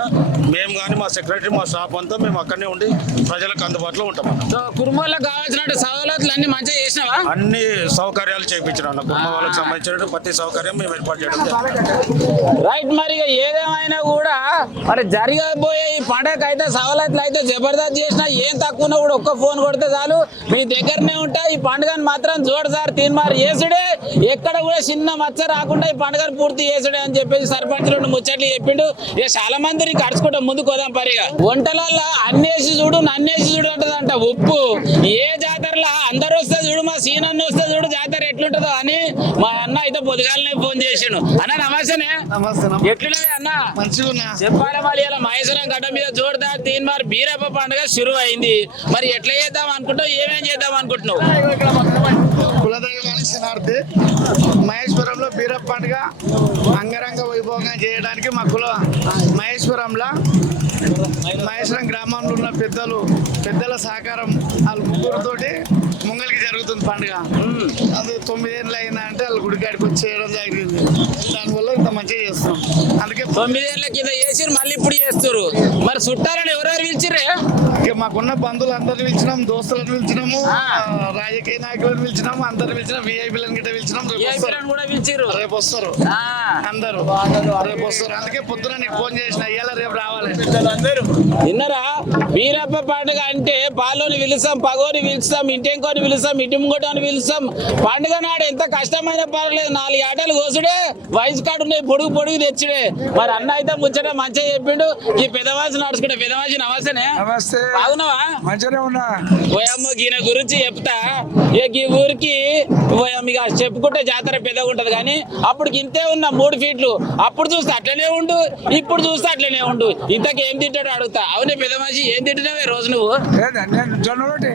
మేము కానీ మా సెక్రటరీ మా స్టాఫ్ అంతా మేము అక్కడనే ఉండి ప్రజలకు అందుబాటులో ఉంటాం. సో కుటుంబాలకు కావాల్సిన సవలతులు అన్ని మంచిగా చేసినావా? అన్ని సౌకర్యాలు చేయించడం కుటుంబ వాళ్ళకి సంబంధించిన ప్రతి సౌకర్యం మేము ఏర్పాటు చేయడం జరిగింది. రైట్. మరి ఇక ఏదేమైనా కూడా మరి జరగబోయే ఈ పండగ అయితే సవలతులు అయితే జబర్దస్త్ చేసినా ఏం తక్కువ ఉన్నా కూడా ఒక్క ఫోన్ కొడితే చాలు మీ దగ్గరనే ఉంటాయి. ఈ పండుగను మాత్రం జోడసారి తీన్మార్ చేసుడే, ఎక్కడ కూడా చిన్న మచ్చ రాకుండా ఈ పండుగను పూర్తి చేసుడే అని చెప్పేసి సర్పంచ్ రెండు ముచ్చట్లు చెప్పిండు. ఇక చాలా మంది కడుచుకుంటాం ముందుకు పోదాం పరిగా. వంటలల్లో అన్నేసి చూడు నన్నేసి చూడు అంటదంట ఉప్పు. ఏ జాతరలో అందరూ వస్తే చూడు, మా సీనన్న వస్తే చూడు జాతర ఎట్లుంటుందో అని మా అన్న అయితే పొద్దుగాలనే ఫోన్ చేసిండు. అన్న నమస్తేనే. ఎట్లున్నది అన్న? మంచిగా చెప్పాలి. మరి ఇలా మహేశ్వరం గడ్డ మీద జోడదార్ తీన్మార్ బీరప్ప పండుగ శురు అయింది. మరి ఎట్లా చేద్దాం అనుకుంటావు, ఏమేం చేద్దాం అనుకుంటున్నావు? కులదైవాన్ని శనార్థి మహేశ్వరంలో బీరప్ప పండుగ అంగరంగ వైభవంగా చేయడానికి మా కుల మహేశ్వరం గ్రామంలో ఉన్న పెద్దల సహకారం వాళ్ళ ముగ్గురుతోటి ముంగలికి జరుగుతుంది పండుగ. అది 9 ఏళ్ళు అయినా అంటే వాళ్ళు గుడికాడికి వచ్చి చేయడం జరిగింది. దానివల్ల ఇంత మంచిగా చేస్తున్నాం. అందుకే 9 ఏళ్ల కింద చేసి మళ్ళీ ఇప్పుడు చేస్తారు. మరి చుట్టాలని ఎవరెవరు పిలిచిర్రే? ఇక మాకున్న బంధువులు అందరిని పిలిచినాం, దోస్తులను పిలిచినాము, రాజకీయ నాయకులను పిలిచినాము, అందరిని పిలిచినాం, విఐపీలను గిట్ట పిలిచినాం. కూడా పిలిచిర్రు. రేపు వస్తారు అందరూ, రేపు వస్తారు. అందుకే పొద్దున నీకు ఫోన్ చేసిన, ఇవాళ రేపు రావాలి. విన్నరా? బీరప్ప పండుగ అంటే పాలోని పిలుస్తాం, పగోని పిలుస్తాం, ఇంటెంకోని పిలుస్తాం, ఇటు ముంగోని పిలుస్తాం. పండుగ నాడు ఎంత కష్టమైన పర్లేదు 4 ఆటలు కోసుడే, వయసు కాడు ఉన్నాయి పొడుగు తెచ్చుడే. మరి అన్న అయితే ముచ్చట మంచిగా చెప్పిండు. ఈ పెద్దవాసి నడుచుకుంటే పెద్దవాసి నమస్తేనే. నమస్తే. బాగున్నావా? మంచిగానే ఉన్నా. పోయమ్మ ఈయన గురించి చెప్తా. ఈ ఊరికి ఇక చెప్పుకుంటే జాతర పెద్దగా ఉంటది కానీ అప్పుడు ఇంతే ఉన్నా 3 ఫీట్లు. అప్పుడు చూస్తే అట్లనే ఉండు, ఇప్పుడు చూస్తే అట్లనే ఉండు. ఇంతకు ఏం తింటాడు అడుగుతా. అవునే పెద్ద మనిషి, ఏం తింటున్నావే రోజు నువ్వు? జొన్న రొట్టె.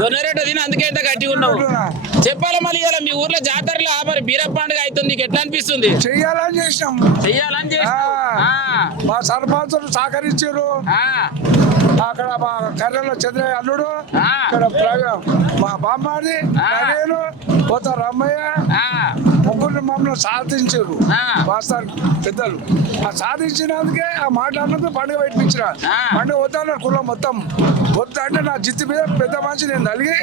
జొన్న రొట్టె తిని అందుకే ఇంత గట్టిగా ఉన్నావు. చెప్పాలి. మళ్ళీ ఇలా మీ ఊర్లో జాతరలో మరి బీరప్ప పండుగ అవుతుంది, నీకు ఎట్లా అనిపిస్తుంది? చెయ్యాలని చేసినాం. మా సర్పంచులు సహకరించారు. అక్కడ మా కర్రలో చంద్రయ్య అల్లుడు, ఇక్కడ మా బామ్మాది నేను పోత రమ్మయ్య ముగ్గురు మమ్మల్ని సాధించారు. వాస్తవానికి పెద్దలు ఆ సాధించినందుకే ఆ మాట అన్నది పండుగ పెట్టించిన. పండుగ వద్దన్నారు కులం మొత్తం. వద్ద అంటే నా జిత్తి మీద పెద్ద మనిషి నేను నలిగి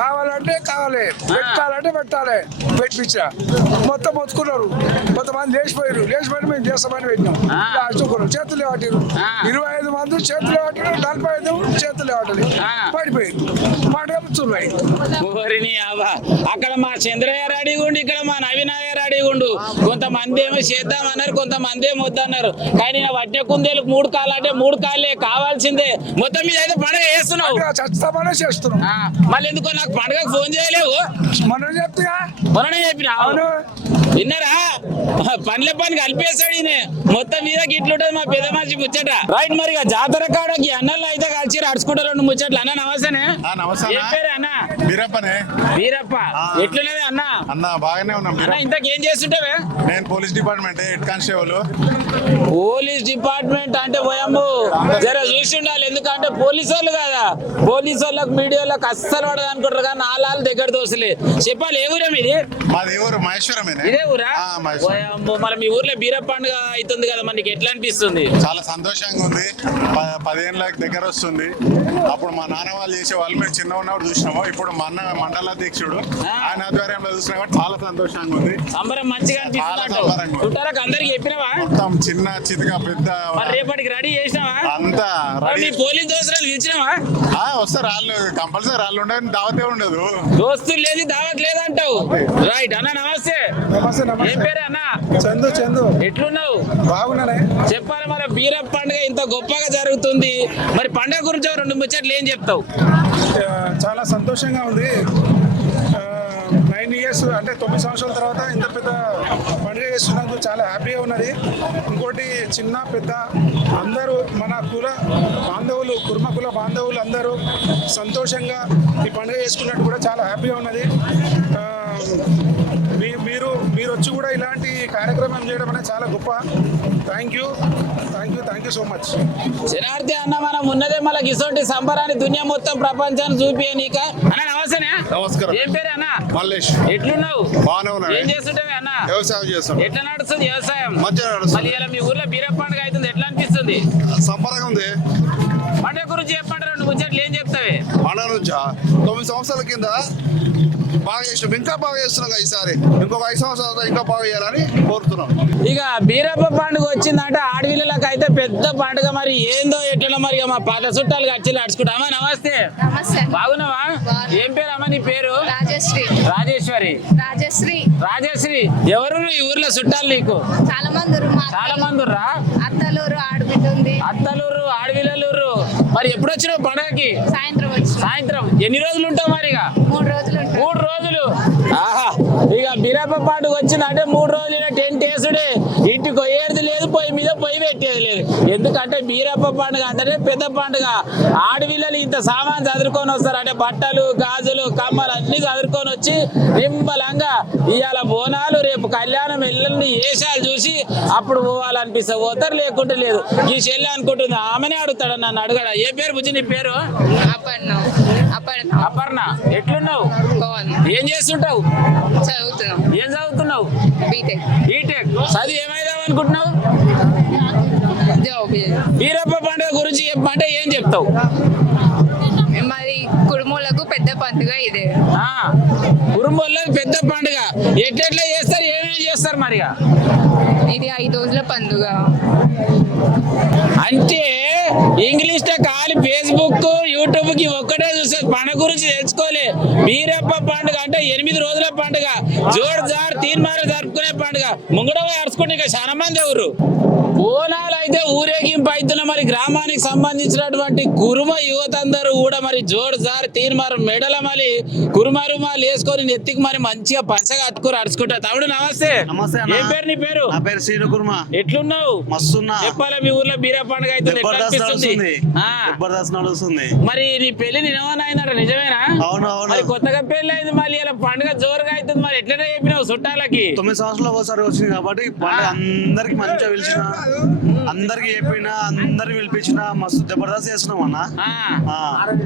కావాలంటే కావాలి, పెట్టాలంటే పెట్టాలి పెట్టించా. మొత్తం మొత్తుకున్నారు. కొంతమంది లేచిపోయారు మేము చేస్తామని పెట్టినాం. అచ్చుకున్నారు, చేతులు లేవట్టారు. 25 మంది చేతులు లేవట్టారు, 45 చేతులు లేవట్లేదు, పడిపోయారు. పండుగ చురువై. అక్కడ మా చంద్రయ్య రెడీగా ఉండి, ఇక్కడ మా నవీనయ్య రెడీగా ఉండు. కొంతమంది ఏమో చేద్దామన్నారు, కొంతమంది ఏమో వద్దన్నారు. కానీ నా వడ్డే కుందేలకు 3 కాళ్ళు అంటే 3 కాళ్ళే కావాల్సిందే. మొత్తం మీద అయితే పండుగ చేస్తున్నావు. చచ్చితామనే చేస్తున్నాం. మళ్ళీ ఎందుకో నాకు పండుగకు ఫోన్ చేయలేవు? మనం చెప్తా మొన్ననే చెప్పిన. విన్నారా? పనిలో పని కలిపేస్తాడు ఈయన. మొత్తం మీద గిట్లుంటది మా పెద్ద మనిషి ముచ్చట. రైట్. మరి జాతర కాడకి అన్నల్లో అయితే కలిసి అడుచుకుంటారు 2 ముచ్చట్లు. అన్న నమస్తేనే. ఏం పేరు అన్న? బీరప్ప. ఎట్లున్నది అన్న? అన్న బాగానే ఉన్నాం. ఇంతకేం చేస్తుంటావే? నేను police department head constable. Police department అంటే పోయమ్ము జర చూసి ఉండాలి. ఎందుకంటే పోలీసు వాళ్ళు కదా, పోలీసు వాళ్ళకి మీడియాలకు అస్సలు పడదు అనుకుంటారు కానీ నాలుగు దగ్గర దోసులే. చెప్పాలి. ఏ ఊరే మీది? మాది ఊరు మహేశ్వరం. ఇదే ఊరా? మరి మీ ఊర్లో బీరప్ప పండుగ అవుతుంది కదా, మనకి ఎట్లా అనిపిస్తుంది? చాలా సంతోషంగా ఉంది. 10 ఏళ్ళకి దగ్గర వస్తుంది. అప్పుడు మా నాన్న వాళ్ళు చేసేవాళ్ళు, మేము చిన్న ఉన్నప్పుడు చూసినాము. ఇప్పుడు మా అన్న మండలాధ్యక్షుడు, ఆయన ఆధ్వర్యంలో చూసినా కాబట్టి చాలా సంతోషంగా ఉంది. సంబరం మంచిగా అనిపిస్తుంది. చుట్టాలకు అందరికి చెప్పినావా? మొత్తం చిన్న చితగా పెద్ద రేపటికి రెడీ చేసినావా? అంతా రెడీ. పోలీస్ దోస్తులు పిలిచినావా? వస్తారు వాళ్ళు, కంపల్సరీ వాళ్ళు ఉండదు, దావతే ఉండదు. దోస్తులు లేదు, దావత్ లేదంటావు. రైట్ అన్న. నమస్తే. ఏం పేరు అన్న? చందు. ఎట్లున్నావు? బాగున్నానే. చెప్పాలి. మరి బీరప్ప పండుగ ఇంత గొప్పగా జరుగుతుంది, మరి పండుగ గురించి 2 ముచ్చట్లు ఏం చెప్తావు? చాలా సంతోషంగా ఉంది. 9 ఇయర్స్ అంటే 9 సంవత్సరాల తర్వాత ఇంత పెద్ద పండుగ చేస్తున్నందుకు చాలా హ్యాపీగా ఉన్నది. ఇంకోటి చిన్న పెద్ద అందరూ మన కుల బాంధవులు కుర్మ కుల బాంధవులు అందరూ సంతోషంగా ఈ పండుగ చేసుకున్నట్టు కూడా చాలా హ్యాపీగా ఉన్నది. మీరు వచ్చి కూడా ఇలాంటి కార్యక్రమం చేయడం అనేది చాలా గొప్ప. Thank you so much. శనార్థి అన్న మనం ఉన్నదే మళ్ళీ ఇసోటి సంబరాన్ని దునియా మొత్తం ప్రపంచాన్ని చూపి నీక అన్న. నమస్తేనే. నమస్కారం. ఏం పేరు అన్న? మల్లేష్. ఎట్లున్నావు? బాగానే ఉన్నాను. ఏం చేస్తుంటావు అన్న? వ్యవసాయం చేస్తాం. ఎట్లా నడుస్తుంది వ్యవసాయం? మంచిగా నడుస్తుంది. మళ్ళీ ఇలా మీ ఊర్లో బీరప్ప పండుగ అవుతుంది, ఎట్లా అనిపిస్తుంది? సంబరంగా ఉంది. పండుగ గురించి చెప్పంటారు, రెండు ముచ్చట్లు ఏం చెప్తావే? పండుగ నుంచా 9 సంవత్సరాల కింద బాగా చేసినాం, ఇంకా బాగా చేస్తున్నాం. ఈసారి ఇంకొక 5 సంవత్సరాలు ఇంకా బాగా చేయాలని కోరుతున్నాం. ఇక బీరప్ప పండుగ వచ్చిందంటే ఆడవిళ్ళకి అయితే పెద్ద పండుగ. మరి ఏందో ఎట్లా మరి మా పాత చుట్టాలు ఖర్చులు అడుచుకుంటామా? నమస్తే. నమస్తే. బాగున్నావా? ఏం పేరు అమ్మ నీ పేరు? రాజశ్రీ. రాజేశ్వరి. రాజశ్రీ ఎవరు ఈ ఊర్లో చుట్టాలు నీకు? చాలా మంది. చాలా మంది రా. అత్తలూరు ఆడబిడ్డ ఉంది. అత్తలూరు ఆడవిల్లూరు. మరి ఎప్పుడు వచ్చినావు పండుగకి? సాయంత్రం వచ్చి. సాయంత్రం ఎన్ని రోజులు ఉంటావు మరి? ఇక 3 రోజులు ఉంటాయి. 3 రోజులు. ఆహా, ఇక బీరప్ప పండుగ వచ్చిందంటే 3 రోజులు టెంట్ వేసుడే. ఇంటికి పోయేది లేదు, పొయ్యి మీద పొయ్యి పెట్టేది లేదు. ఎందుకంటే బీరప్ప పండుగ అంటేనే పెద్ద పండుగ. ఆడవిల్లలు ఇంత సామాన్ చదువుకొని వస్తారు, అంటే బట్టలు గాజులు కమ్మలు అన్ని చదువుకొని వచ్చి నిమ్మలంగా ఇవాళ బోనాలు, రేపు కళ్యాణం, ఎల్లుండి వేషాలు చూసి అప్పుడు పోవాలనిపిస్తే పోతారు, లేకుంటే లేదు. ఈ చెల్లి అనుకుంటుంది, ఆమెనే అడుగుతాడు, నన్ను అడగడా. ఏ పేరు బుజ్జి నీ పేరు? అపర్ణ. ఎట్లున్నావు? ఏం చేస్తుంటావు? చదువుతున్నాం. ఏం చదువుతున్నావు? బీటెక్. చదివి ఏమైదాం అనుకుంటున్నావు? బీరప్ప పండుగ గురించి చెప్పమంటే ఏం చెప్తావు? మరి కుటుంబాలకు పెద్ద పండుగ ఇదే. కుటుంబంలోకి పెద్ద పండుగ. ఎట్లా చేస్తారు, ఏమేమి చేస్తారు మరి? ఇది 5 రోజుల పండుగ. అంటే ఇంగ్లీష్ లో ఖాళీ ఫేస్బుక్ యూట్యూబ్ కి ఒక్కటే చూస్తే పండుగ గురించి తెలుసుకోలే. బీరప్ప పండుగ అంటే 8 రోజుల పండుగ. జోడ్ జార్ తీర్మానం జరుపుకునే పండుగ. ముంగడవ అరుచుకుంటే ఇంకా చాలా మంది ఎవరు. బోనాలు అయితే ఊరేగింపు అవుతున్న మరి గ్రామానికి సంబంధించినటువంటి కురుమ యువత అందరూ కూడా మరి జోడ్ జార్ తీర్మానం మెడల మరి కురుమ రుమాలు వేసుకొని నెత్తికి మరి మంచిగా పంచగా అతుకుని అరుచుకుంటారు. తమ్ముడు నమస్తే. నమస్తే. ఏ పేరు నీ పేరు? నా పేరు శ్రీను కుర్మ. ఎట్లున్నావు? మస్తున్నా. చెప్పాలా మీ ఊర్లో బీరప్ప పండుగ అయితే నడుస్తుంది. మరి నీ పెళ్లి నిజమేనా? నిజమేనా? అవును. మరి కొత్తగా పెళ్లి అయింది, మళ్ళీ ఇలా పండుగ జోరుగా అవుతుంది. మరి ఎట్లనే చెప్పినావు చుట్టాలకి? 9 సంవత్సరాలు ఒకసారి వచ్చింది కాబట్టి పండుగ అందరికి మంచిగా పిలిచిన, అందరికి చెప్పిన, అందరికి పిలిపించిన, మస్తు జబర్దస్త్ చేస్తున్నాం అన్న.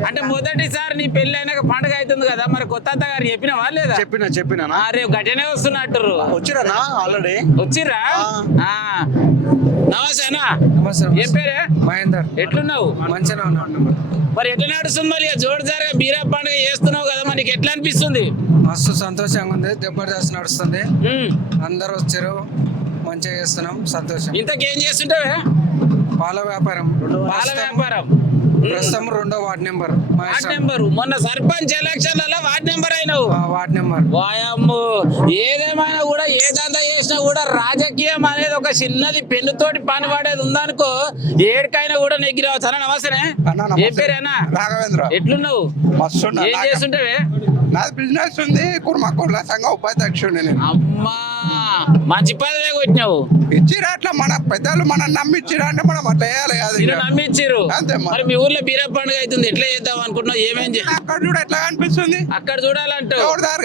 అంటే మొదటిసారి నీ పెళ్లి అయినాక పండుగ అవుతుంది కదా, మరి కొత్త అత్త గారు చెప్పినవా లేదా? చెప్పినా రేపు గట్టినే వస్తున్నట్టు. వచ్చిరన్నా ఆల్రెడీ వచ్చిర్రా? నమస్తే అన్న. నమస్తే. ఏం పేరే? మహేందర్. ఎట్లున్నావు? మంచిగా ఉన్నాను. మరి ఎట్లా నడుస్తుంది మరి? జోరుదారుగా బీరప్ప పండుగ చేస్తున్నావు కదా, మరి నీకు ఎట్లా అనిపిస్తుంది? మస్తు సంతోషంగా ఉంది. జబర్దస్త్ నడుస్తుంది. అందరూ వచ్చారు, మంచిగా చేస్తున్నాం. సంతోషం. ఇంతకేం చేస్తుంటావే? పాల వ్యాపారం. ప్రస్తుతం 2వ వార్డ్ నెంబర్. మొన్న సర్పంచ్ ఎలక్షన్లలో వార్డ్ నెంబర్ అయినావు. Ward number. వాయమ్ము. ఏదేమైనా కూడా ఏ దందా చేసినా కూడా రాజకీయం అనేది ఒక చిన్నది పెన్నుతోటి పని పడేది ఉందనుకో, ఏడికైనా కూడా నెగ్గిరావచ్చు. అన్న నమస్తేనే. ఏ పేరేనా? రాఘవేంద్ర. ఎట్లున్నావు? ఏం చేస్తుంటావే? నాది బిజినెస్ ఉంది. కుర్మకుర్ల సంఘ ఉపాధ్యక్షుడు. అమ్మా, మంచి పదవే కొట్టినావు. ఇచ్చిరా అట్లా మన పెద్దలు మనం నమ్మిచ్చిరా అంటే మనం అట్లా వేయాలి. నమ్మిచ్చిరు. అంతే. మరి మీ ఊర్లో బీరప్ప పండుగ అవుతుంది, ఎట్లా చేద్దాం అనుకుంటున్నావు? ఏమేం అక్కడ చూడ ఎట్లా కనిపిస్తుంది? అక్కడ చూడాలంటూ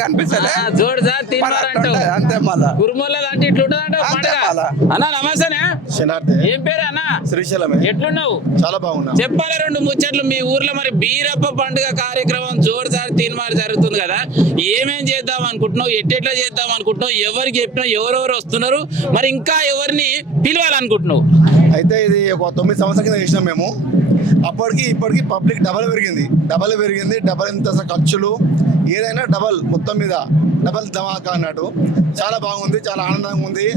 కనిపిస్తుంది. జోడుదారు తిన్నారంటూ అంతే. మళ్ళా కురుమల్ల అంటే ఇట్లుంటదంట పండుగ. అన్న నమస్తేనే. ఏం పేరు అన్న? శ్రీశైలమే. ఎట్లున్నావు? చాలా బాగున్నా. చెప్పాలి 2 ముచ్చట్లు. మీ ఊర్లో మరి బీరప్ప పండుగ కార్యక్రమం జోరుదారు తీర్మానం జరుగుతుంది కదా, ఏమేం చేద్దాం అనుకుంటున్నావు? ఎట్లా చేద్దాం అనుకుంటున్నావు? ఎవరికి చెప్పినావు? ఎవరెవరు వస్తున్నారు? మరి ఇంకా ఎవరిని పిలవాలనుకుంటున్నావు? అయితే ఇది ఒక 9 సంవత్సరాల కింద చేసినాం మేము. అప్పటికి ఇప్పటికి పబ్లిక్ డబల్ పెరిగింది. డబల్ ఎంత ఖర్చులు ఏదైనా డబల్, మొత్తం మీద డబల్ ధమాకా అన్నట్టు. చాలా బాగుంది, చాలా ఆనందంగా ఉంది.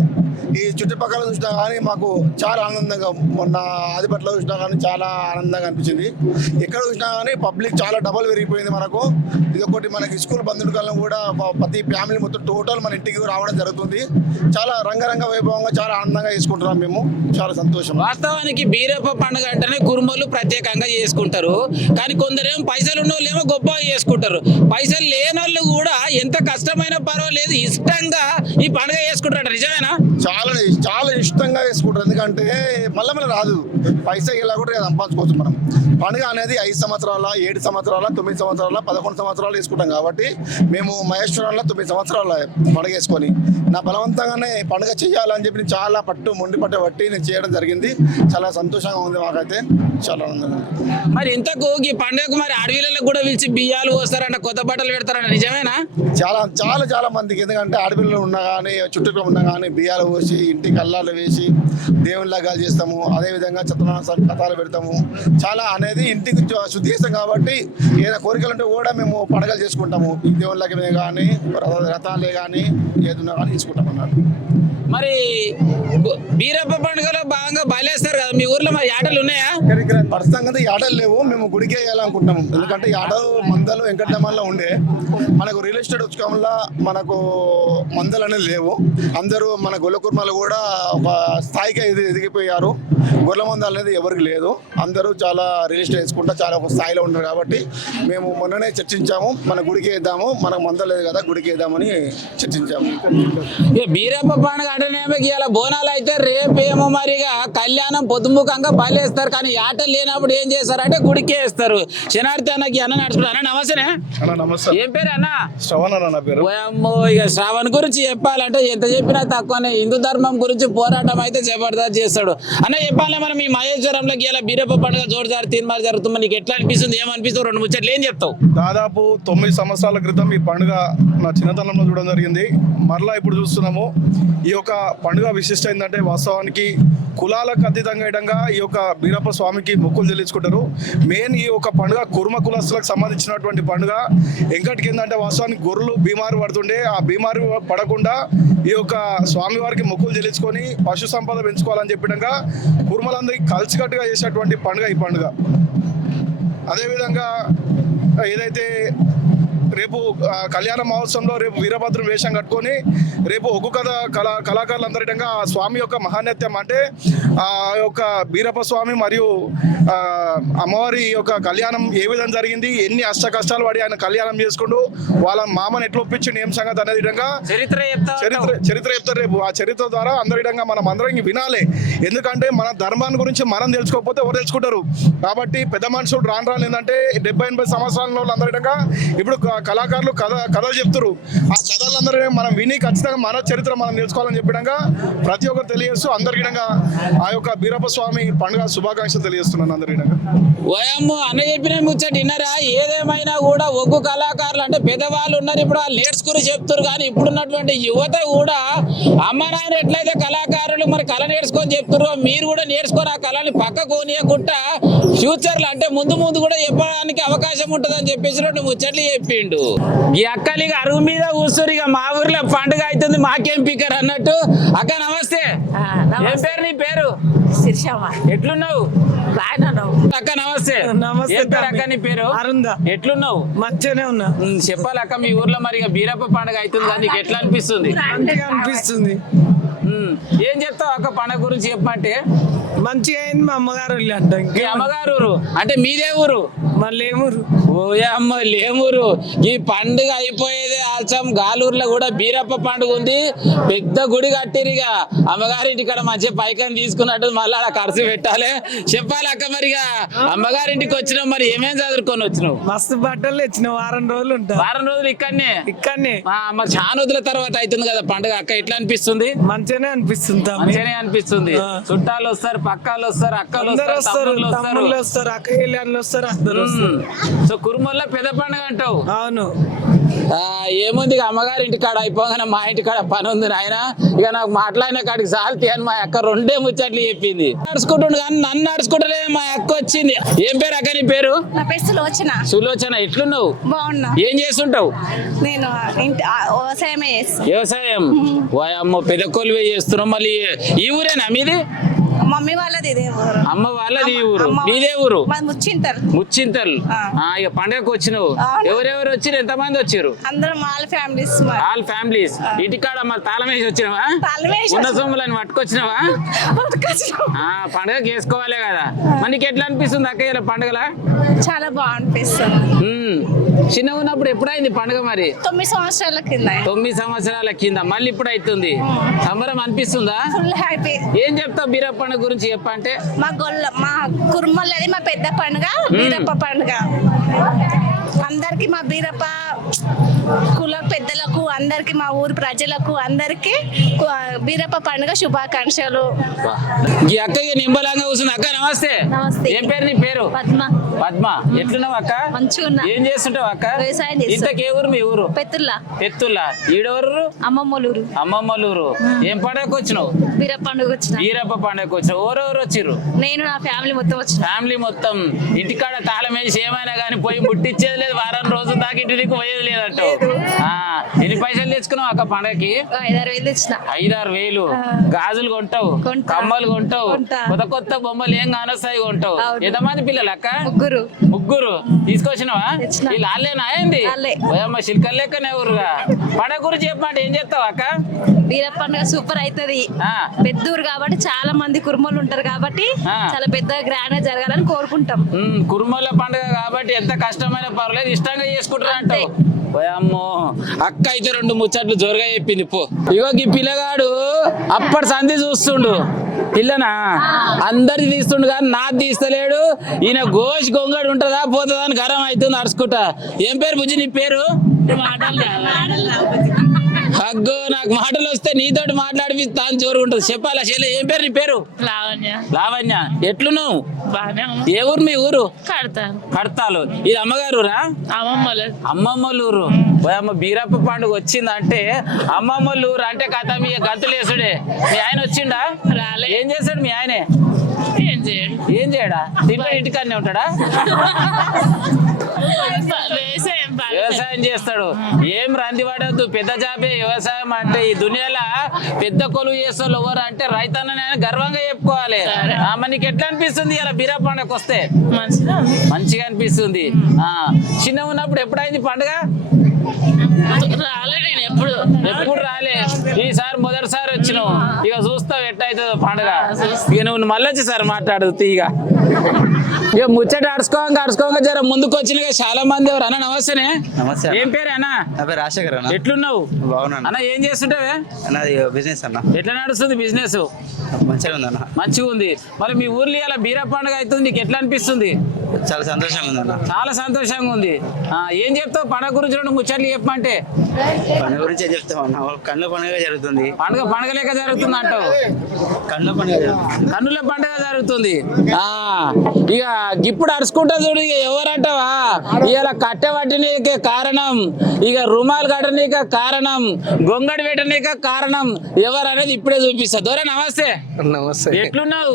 ఈ చుట్టుపక్కల చూసినా కానీ మాకు చాలా ఆనందంగా, మొన్న ఆదిపట్లో చూసినా కానీ చాలా ఆనందంగా అనిపించింది. ఎక్కడ చూసినా కానీ పబ్లిక్ చాలా డబల్ పెరిగిపోయింది మనకు. ఇది ఒకటి మనకి స్కూల్ బంధువుల కాలం కూడా ప్రతి ఫ్యామిలీ మొత్తం టోటల్ మన ఇంటికి రావడం జరుగుతుంది. చాలా రంగరంగ వైభవంగా చాలా ఆనందంగా చేసుకుంటున్నాం మేము. చాలా సంతోషం. వాస్తవానికి బీరప్ప పండుగ అంటేనే కురుమలు ప్రత్యేకంగా చేసుకుంటారు. కానీ కొందరేమో పైసలు ఉన్న వాళ్ళు ఏమో గొప్పగా చేసుకుంటారు. పైసలు లేని వాళ్ళు కూడా ఎంత కష్టమైనా పర్వాలేదు ఇష్టంగా ఈ పండుగ చేసుకుంటారు. నిజమేనా? చాలా చాలా ఇష్టంగా చేసుకుంటారు. ఎందుకంటే మళ్ళీ రాదు, పైసా ఇలా కూడా సంపాదించుకోవచ్చు మనం. పండుగ అనేది 5 సంవత్సరాల, 7 సంవత్సరాల, 9 సంవత్సరాల, 11 సంవత్సరాలు వేసుకుంటాం. కాబట్టి మేము మహేశ్వరంలో 9 సంవత్సరాల పండుగ వేసుకొని నా బలవంతంగానే పండుగ చేయాలని చెప్పి నేను చాలా మొండి పట్టి నేను చేయడం జరిగింది. చాలా సంతోషంగా ఉంది మాకైతే, చాలా ఆనందంగా ఉంది. మరి ఇంతకు ఈ పండుగకు మరి అడవిలకు కూడా పిలిచి బియ్యాలు పోస్తారంట, కొత్త బట్టలు పెడతారంట. నిజమేనా? చాలా చాలా చాలా మందికి, ఎందుకంటే అడవిలో ఉన్నా కానీ చుట్టూ ఉన్నా కానీ బియ్యాలు పోసి ఇంటికి అల్లాలు వేసి దేవుని లాగాలు చేస్తాము. అదేవిధంగా కథాలు పెడతాము. చాలా అనేది ఇంటికి శుద్ధి చేస్తాం. కాబట్టి ఏదైనా కోరికలు ఉంటే కూడా మేము పండుగలు చేసుకుంటాము. ఈ దేవుని లాగా కానీ రథాలే కానీ ఏదైనా కానీ తీసుకుంటాం అన్నట్టు. మరి బీరప్ప పండుగలో బాగా బలేస్తారు కదా మీ ఊర్లో. మరి ఆటలు ఉన్నాయా? ప్రస్తుతంగా ఈ ఆటలు లేవు. మేము గుడికి వేయాలనుకుంటున్నాము. ఎందుకంటే ఈ ఆటలు మందలు వెంకటరమణలో ఉండే, మనకు రియల్ ఎస్టేట్ వచ్చకంలో మనకు మందలు అనేది లేవు. అందరూ మన గొల్ల కుర్మలు కూడా ఒక స్థాయికి ఎదిగిపోయారు. గొర్రెల మందలు అనేది ఎవరికి లేదు. అందరూ చాలా రియల్ ఎస్టేట్ వేసుకుంటా చాలా ఒక స్థాయిలో ఉన్నారు. కాబట్టి మేము మొన్ననే చర్చించాము, మన గుడికి వేద్దాము, మనకు మందలు లేదు కదా గుడికి వేద్దామని చర్చించాము. బీరప్ప పండుగ అంటేనేమో ఇవాళ బోనాలు అయితే రేపేమో మరిగా కళ్యాణం పొద్దుముఖంగా బయలుస్తారు. కానీ ఆటలు లేనప్పుడు ఏం చేస్తారంటే గుడికి వేస్తారు. శనార్థి అన్నకి అన్న నడుచుకుంటా. అన్న నమస్తేనే. నమస్తే. ఏం పేరు అన్న? శ్రవణ్ అన్న పేరు. ఓయమ్మో, ఇక శ్రావణ్ గురించి చెప్పాలంటే ఎంత చెప్పినా తక్కువనే. హిందూ ధర్మం గురించి పోరాటం అయితే జబర్దస్త్ చేస్తాడు. అన్న చెప్పాలి, మనం ఈ మహేశ్వరంలోకి ఇలా బీరప్ప పండుగ జోరుదారు తీర్మారు జరుగుతుంది. నీకు ఎట్లా అనిపిస్తుంది, ఏమనిపిస్తుంది? 2 ముచ్చట్లు ఏం చెప్తావు? దాదాపు 9 సంవత్సరాల క్రితం ఈ పండుగ నా చిన్నతనంలో చూడడం జరిగింది. మరలా ఇప్పుడు చూస్తున్నాము. ఈ యొక్క పండుగ విశిష్ట ఏంటంటే వాస్తవానికి కులాలకు అతీతంగా ఈ యొక్క బీరప్ప స్వామికి మొక్కులు చెల్లించుకుంటారు. మెయిన్ ఈ యొక్క పండుగ కుర్మ కులస్తులకు సంబంధించినటువంటి పండుగ. ఎంకటికి ఏంటంటే వాస్తవానికి గొర్రెలు బీమారు పడుతుండే, ఆ బీమారు పడకుండా ఈ యొక్క స్వామివారికి మొక్కులు చెల్లించుకొని పశు సంపద పెంచుకోవాలని చెప్పడంగా కుర్మలందరికీ కలిసికట్టుగా చేసేటువంటి పండుగ ఈ పండుగ. అదేవిధంగా ఏదైతే రేపు కళ్యాణ మహోత్సవంలో రేపు వీరభద్రం వేషం కట్టుకొని రేపు ఒక్కొక్క కళాకారులందరికంగా ఆ స్వామి యొక్క మహానత్యం అంటే ఆ యొక్క బీరప్ప స్వామి మరియు అమ్మవారి యొక్క కళ్యాణం ఏ విధంగా జరిగింది, ఎన్ని అష్ట కష్టాలు పడి ఆయన కళ్యాణం చేసుకుంటూ వాళ్ళ మామని ఎట్లా ఒప్పించిండు, ఏం సంగతి అనేది విధంగా చరిత్ర చెప్తారు. రేపు ఆ చరిత్ర ద్వారా అందరికంగా మనం అందరం వినాలి. ఎందుకంటే మన ధర్మాన్ని గురించి మనం తెలుసుకోకపోతే ఎవరు తెలుసుకుంటారు. కాబట్టి పెద్ద మనుషులు రాను ఏంటంటే 70-80 సంవత్సరాల వాళ్ళందరికంగా ఇప్పుడు కళాకారులు కథలు చెప్తారు. ఆ కథలందరూ మనం విని ఖచ్చితంగా మన చరిత్ర మనం తెలుసుకోవాలని చెప్పడంగా ప్రతి ఒక్కరు తెలియజేస్తూ అందరికీ ఆ యొక్క బీరప్ప స్వామి పండుగ శుభాకాంక్షలు తెలియజేస్తున్నాను అందరికీ. ఓయమ్మో, అన్న చెప్పిన ముచ్చట విన్నారా? ఏదేమైనా కూడా ఒగ్గు కళాకారులు అంటే పెద్దవాళ్ళు ఉన్నారు, ఇప్పుడు వాళ్ళు నేర్చుకుని చెప్తారు. కానీ ఇప్పుడున్నటువంటి యువత కూడా అమ్మ నాయన ఎట్లయితే కళాకారులు మరి కళ నేర్చుకొని చెప్తారో మీరు కూడా నేర్చుకొని ఆ కళని పక్కకు కొనియకుండా ఫ్యూచర్లో అంటే ముందు కూడా చెప్పడానికి అవకాశం ఉంటుందని చెప్పేసి ముచ్చట్లు చెప్పిండు. ఈ అక్కలిగా అరుగు మీద కూర్చొని ఇక మా ఊర్లో పండుగ అవుతుంది మాకేం పికర్ అన్నట్టు. అక్క నమస్తే. ఏం పేరు నీ పేరు? ఎట్లున్నావు అక్క? నమస్తే. అక్క నీ పేరు? ఎట్లున్నావు? మంచిగానే ఉన్నా. చెప్పాలి అక్క, మీ ఊర్లో మరి బీరప్ప పండుగ అవుతుంది కానీ నీకు ఎట్లా అనిపిస్తుంది? అనిపిస్తుంది. ఏం చెప్తావు అక్క పండుగ గురించి చెప్పమంటే? మంచిగా అయింది. మా అమ్మగారు అంట. మీ అమ్మగారు ఊరు అంటే మీదే ఊరు? మా లేమూరు. ఓయమ్మ లేమూరు. ఈ పండుగ అయిపోయేది ఆల్సం గాలూరులో కూడా బీరప్ప పండుగ ఉంది. పెద్ద గుడి కట్టిరిగా అమ్మగారింటి కాడ మంచిగా పైకని తీసుకున్నట్టు మళ్ళీ అలా ఖర్చు పెట్టాలి. చెప్పాలి అక్క, మరిగా అమ్మగారింటికి వచ్చినావు, మరి ఏమేం చదువుకొని వచ్చినావు? మస్తు బట్టలు తెచ్చిన. వారం రోజులు ఉంటా. వారం రోజులు ఇక్కడనే? మరి చాలా రోజుల తర్వాత అవుతుంది కదా పండుగ. అక్క ఎట్లా అనిపిస్తుంది? మంచిగానే అనిపిస్తుంది. మంచిగానే అనిపిస్తుంది. చుట్టాలు వస్తారు, పక్కాలు వస్తారు, అక్కలు వస్తారు, తమ్ముళ్ళు వస్తారు, అక్కయ్యలు వస్తారు, అందరూ వస్తారు. సో కురుమల్లో పెద్ద పండుగ అంటావు? అవును. ఏముంది ఇక అమ్మగారి ఇంటికాడ అయిపోగానే మా ఇంటికాడ పని ఉంది నాయన. ఇక నాకు మాట్లాడిన కాడికి సాల్తి అని మా అక్క రెండే ముచ్చట్లు చెప్పింది. నడుచుకుంటుండు కానీ నన్ను నడుచుకుంటలే మా అక్క వచ్చింది. ఏం పేరు అక్క నీ పేరు? నా పేరు సులోచన. సులోచన, ఎట్లున్నావు? బాగున్నా. ఏం చేస్తుంటావు? నేను వ్యవసాయమే చేస్తాను. వ్యవసాయం? అమ్మ పెద్ద కొలువే చేస్తున్నావు. మళ్ళీ ఈ ఊరేనా మీది? మమ్మీ వాళ్ళది ఇదే ఊరు. అమ్మ వాళ్ళది ఈ ఊరు, నీదే ఊరు? ముచ్చింతలు. ముచ్చింతలు. ఇక పండగకు వచ్చినావు. ఎవరెవరు వచ్చారు? ఎంతమంది వచ్చారు? అందరం ఆల్ ఫ్యామిలీస్. All families. ఇంటికాడ మరి తాళం వేసి వచ్చినావా? ఉన్న సొమ్ములని పట్టుకొచ్చినావా? పండగకి వేసుకోవాలే కదా. మనకి ఎట్లా అనిపిస్తుంది అక్క ఇలా పండుగల? చాలా బాగా అనిపిస్తుంది. చిన్న ఉన్నప్పుడు ఎప్పుడైంది పండుగ మరి? 9 సంవత్సరాల కింద. 9 సంవత్సరాల కింద. మళ్ళీ ఇప్పుడు అవుతుంది. సంబరం అనిపిస్తుందా? Full happy. ఏం చెప్తావు బీరప్ప పండుగ గురించి చెప్పంటే? మా కుర్మలది మా పెద్ద పండుగ బీరప్ప పండుగ. అందరికి మా బీరప్ప కుల పెద్దలకు అందరికి మా ఊరు ప్రజలకు అందరికి బీరప్ప పండుగ శుభాకాంక్షలు. ఈ అక్కకి నింబలంగా కూర్చుంది. అక్క నమస్తే. నమస్తే. ఏం పేరు నీ పేరు? పద్మ. పద్మ, ఎట్లున్నావు అక్క? మంచిగా. ఏం చేస్తుంటావు అక్క? వ్యవసాయం. ఇంతకే ఊరు మీ ఊరు? పెత్తుల్లా. పెత్తుల్లా. ఈడెవరు? అమ్మమ్మలూరు. అమ్మమ్మలూరు. ఏం పండుగకు వచ్చినావు? బీరప్ప పండుగ వచ్చిన. బీరప్ప పండుగకు వచ్చినావు. ఎవరెవరు వచ్చిర్రు? నేను నా ఫ్యామిలీ మొత్తం వచ్చిన. ఫ్యామిలీ మొత్తం. ఇంటికాడ తాళం వేసి ఏమైనా కానీ పోయి ముట్టించేది లేదు, వారం రోజుల దాకా ఇంటికి పోయేది లేదంట. ఎన్ని పైసలు తెచ్చుకున్నావు అక్క పండగకి? 5-6 వేలు తెచ్చిన. 5-6 వేలు. గాజులు కొంటావు, కమ్మలు కొంటావు, కొత్త కొత్త బొమ్మలు ఏం కానొస్తాయి కొంటావు. ఎంతమంది పిల్లలు అక్క? ముగ్గురు. తీసుకొచ్చినావా? వీళ్ళు వాళ్ళేనా ఏంది? అమ్మ శిల్కల్ లెక్కనే ఊరుగా. పండగ గురించి చెప్పమంటే ఏం చేస్తావు అక్క? బీరప్ప పండుగ సూపర్ అవుతుంది. పెద్దూరు కాబట్టి చాలా మంది కుర్మలు ఉంటారు కాబట్టి చాలా పెద్దగా గ్రాండ్ గా జరగాలని కోరుకుంటాం. కుర్మల పండుగ కాబట్టి ఎంత కష్టమైన పర్లేదు, ఇష్టంగా చేసుకుంటారు అంటావు. అమ్మో అక్క అయితే 2 ముచ్చట్లు జోరుగా చెప్పింది పో. ఇగో ఈ పిల్లగాడు అప్పటి సంధి చూస్తుండు. పిల్లనా అందరికి తీస్తుండు కానీ నాది తీస్తలేడు. ఈయన గోష్ గొంగడు ఉంటుందా పోతుందా అని గరం అవుతుంది అరుచుకుంటా. ఏం పేరు బుజ్జి నీ పేరు? అగ్గో నాకు మాటలు వస్తే నీతోటి మాట్లాడిపిస్తా అని జోరు ఉంటుంది. చెప్పాలా చెల్లె? ఏం పేరు నీ పేరు? లావణ్య. లావణ్య, ఎట్లున్నావు? ఏ ఊరు మీ ఊరు? కడతాలు. ఇది అమ్మగారురా? అమ్మమ్మలూరు. అమ్మ బీరప్ప పండుగ వచ్చిందంటే అమ్మమ్మలూరు అంటే కథ మీ గంతులేసుడే. మీ ఆయన వచ్చిండా? ఏం చేస్తాడు మీ ఆయనే? ఏం చేయడా? తింటే ఇంటికాడనే ఉంటాడా? వ్యవసాయం చేస్తాడు. ఏం రంది పడద్దు, పెద్ద జాబే వ్యవసాయం అంటే. ఈ దునియాలో పెద్ద కొలువు చేస్తాడు ఎవరు అంటే రైతన్న గర్వంగా చెప్పుకోవాలి. మనకి ఎట్లా అనిపిస్తుంది ఇలా బీరప్ప పండుగకు వస్తే? మంచిగా అనిపిస్తుంది. చిన్న ఉన్నప్పుడు ఎప్పుడైంది పండుగ? ఎప్పుడు రాలే. ఈసారి మొదటిసారి వచ్చినావు. ఇక చూస్తావు ఎట్టయితుందో పండుగ. ఇక నువ్వు మళ్ళీ వచ్చి సార్ మాట్లాడదు తీగ. ఇక ముచ్చట అడుచుకోగా జర ముందుకు వచ్చిన చాలా మంది. ఎవరు అన్న? నమస్తేనే. ఏం పేరు అన్న? రాజశేఖర్ అన్న. ఎట్లున్నావు? బాగున్నాను అన్న. ఏం చేస్తుంటావే? బిజినెస్ అన్న. ఎట్లా నడుస్తుంది బిజినెస్? మంచిగా ఉంది అన్న. మంచిగా ఉంది. మరి మీ ఊర్లో ఇలా బీరప్ప పండుగ అవుతుంది, నీకు ఎట్లా అనిపిస్తుంది? చాలా సంతోషంగా ఉంది అన్న. చాలా సంతోషంగా ఉంది. ఏం చెప్తావు పండుగ గురించి? 2 ముచ్చట్లు చెప్పమంటే. పండుగ గురించి ఏం చెప్తాం అన్న? కన్నుల పండుగ జరుగుతుంది. పండుగ లెక్క జరుగుతుంది అంటావు? కన్నుల పండుగ జరుగుతుంది. ఇక ఇప్పుడు అరుచుకుంటా చూడు. ఇక ఎవరంటావా? ఇవాళ కట్టె పట్టనీకే కారణం, ఇక రుమాలు కట్టనీక కారణం, గొంగడి పెట్టనీక కారణం ఎవరు అనేది ఇప్పుడే చూపిస్తా. దూరం నమస్తే. నమస్తే. ఎట్లున్నావు?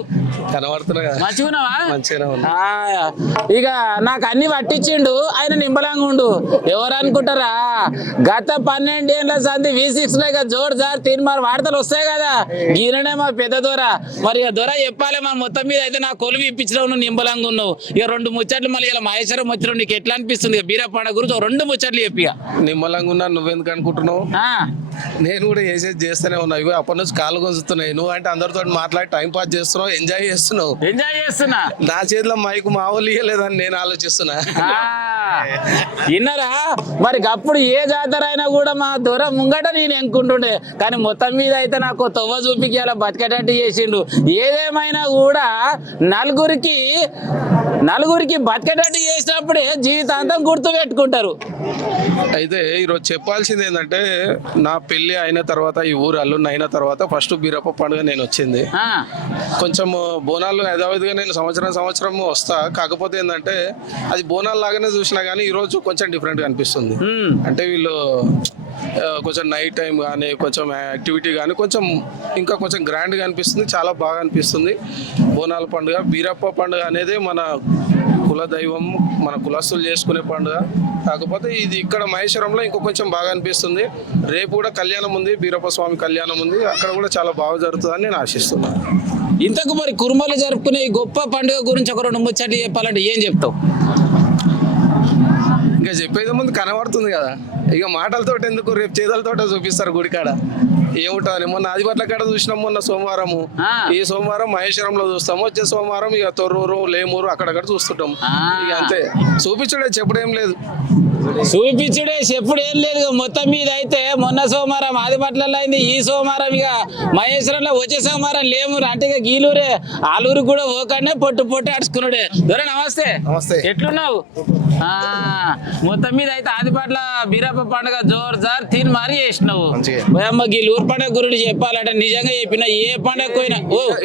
కనబడుతున్నా. మంచిగున్నావా? మంచిగా. ఇక నాకు అన్ని పట్టించిండు ఆయన. నింబలంగా ఉండు. ఎవరు అనుకుంటారా? గత 12 ఏళ్ళ సంది V6 లో ఇక జోడు సార్ తీర్మార్ వార్తలు వస్తాయి కదా. ఈయననే మా పెద్ద దొర. మరి ఇక దొర చెప్పాలి మన మొత్తం మీద అయితే నా కొలువు ఇప్పించడం నువ్వు నింబలంగా ఉన్నావు. ఇక 2 ముచ్చట్లు మళ్ళీ ఇలా మహేశ్వరం వచ్చినావు. నీకు ఎట్లా అనిపిస్తుంది బీరప్ప పండుగ గురించి? 2 ముచ్చట్లు చెప్పి. నిమ్మలంగా ఉన్నా నువ్వెందుకు అనుకుంటున్నావు? నేను కూడా చేస్తూనే ఉన్నా. ఇగో అప్పటి నుంచి కాళ్ళు గుంజుతున్నాయి. నువ్వు అంటే అందరితో మాట్లాడి టైం పాస్ చేస్తున్నావు, ఎంజాయ్ చేస్తున్నా. నా చేతిలో మైకు మా వాళ్ళు ఇయ్యలేదని నేను ఆలోచిస్తున్నా. విన్నారా? మరి అప్పుడు ఏ జాతర అయినా కూడా మా దొర ముంగట నేను ఎన్నుకుంటుండే. కానీ మొత్తం మీద అయితే నాకు తొవ్వ చూపికి అలా బతికేటట్టు చేసిండు. ఏదేమైనా కూడా నలుగురికి నలుగురికి బతికేటట్టు చేసినప్పుడే జీవితాంతం గుర్తు పెట్టుకుంటారు. అయితే ఈరోజు చెప్పాల్సింది ఏంటంటే నా పెళ్లి అయిన తర్వాత ఈ ఊరు అల్లున్న అయిన తర్వాత ఫస్ట్ బీరప్ప పండుగ నేను వచ్చింది. ఆ, కొంచెం బోనాలు యథావిధిగా నేను సంవత్సరం వస్తా. కాకపోతే ఏంటంటే అది బోనాలు లాగానే చూసినా కానీ ఈరోజు కొంచెం డిఫరెంట్గా అనిపిస్తుంది. అంటే వీళ్ళు కొంచెం నైట్ టైం కానీ కొంచెం యాక్టివిటీ కానీ కొంచెం ఇంకా కొంచెం గ్రాండ్గా అనిపిస్తుంది. చాలా బాగా అనిపిస్తుంది. బోనాల పండుగ బీరప్ప పండుగ అనేది మన కుల దైవం, మన కులస్తులు చేసుకునే పండుగ. కాకపోతే ఇది ఇక్కడ మహేశ్వరంలో ఇంకో కొంచెం బాగా అనిపిస్తుంది. రేపు కూడా కళ్యాణం ఉంది, బీరప్ప స్వామి కళ్యాణం ఉంది. అక్కడ కూడా చాలా బాగా జరుగుతుందని నేను ఆశిస్తున్నాను. ఇంతకు మరి కుర్మలు జరుపుకునే ఈ గొప్ప పండుగ గురించి ఒక 2 ముచ్చట్లు చెప్పాలంటే ఏం చెప్తావు? ఇంకా చెప్పేది ముందు కనబడుతుంది కదా, ఇక మాటలతో ఎందుకు, రేపు చేతులతో చూపిస్తారు గుడికాడ ఏముంటుంది. మొన్న ఆదిపట్ల కాడ చూసినాం మొన్న సోమవారము. ఈ సోమవారం మహేశ్వరంలో చూస్తాము, వచ్చే సోమవారం ఇక తొర్రూరు, లేమూరు అక్కడక్కడ చూస్తుంటాం. ఇక అంతే, చూపించుడే చెప్పుడేం లేదు. చూపించుడే చెప్పుడు ఏం లేదు. మొత్తం మీద అయితే మొన్న సోమవారం ఆదిపట్లలో అయింది, ఈ సోమవారం ఇక మహేశ్వరంలో, వచ్చే సోమవారం లేమూరు. అంటే ఇక గీలూరే ఆలూరు కూడా ఓకనే పొట్టు అడుచుకున్నాడే. దొరే నమస్తే. నమస్తే. ఎట్లున్నావు? మొత్తం మీద అయితే ఆదిపట్ల బీరప్ప పండుగ జోర్జార్ తీన్ మారి చేసినావు. అమ్మ గీలూరు పండుగ గురించి చెప్పాలంటే నిజంగా చెప్పిన ఏ పండుగ పోయినా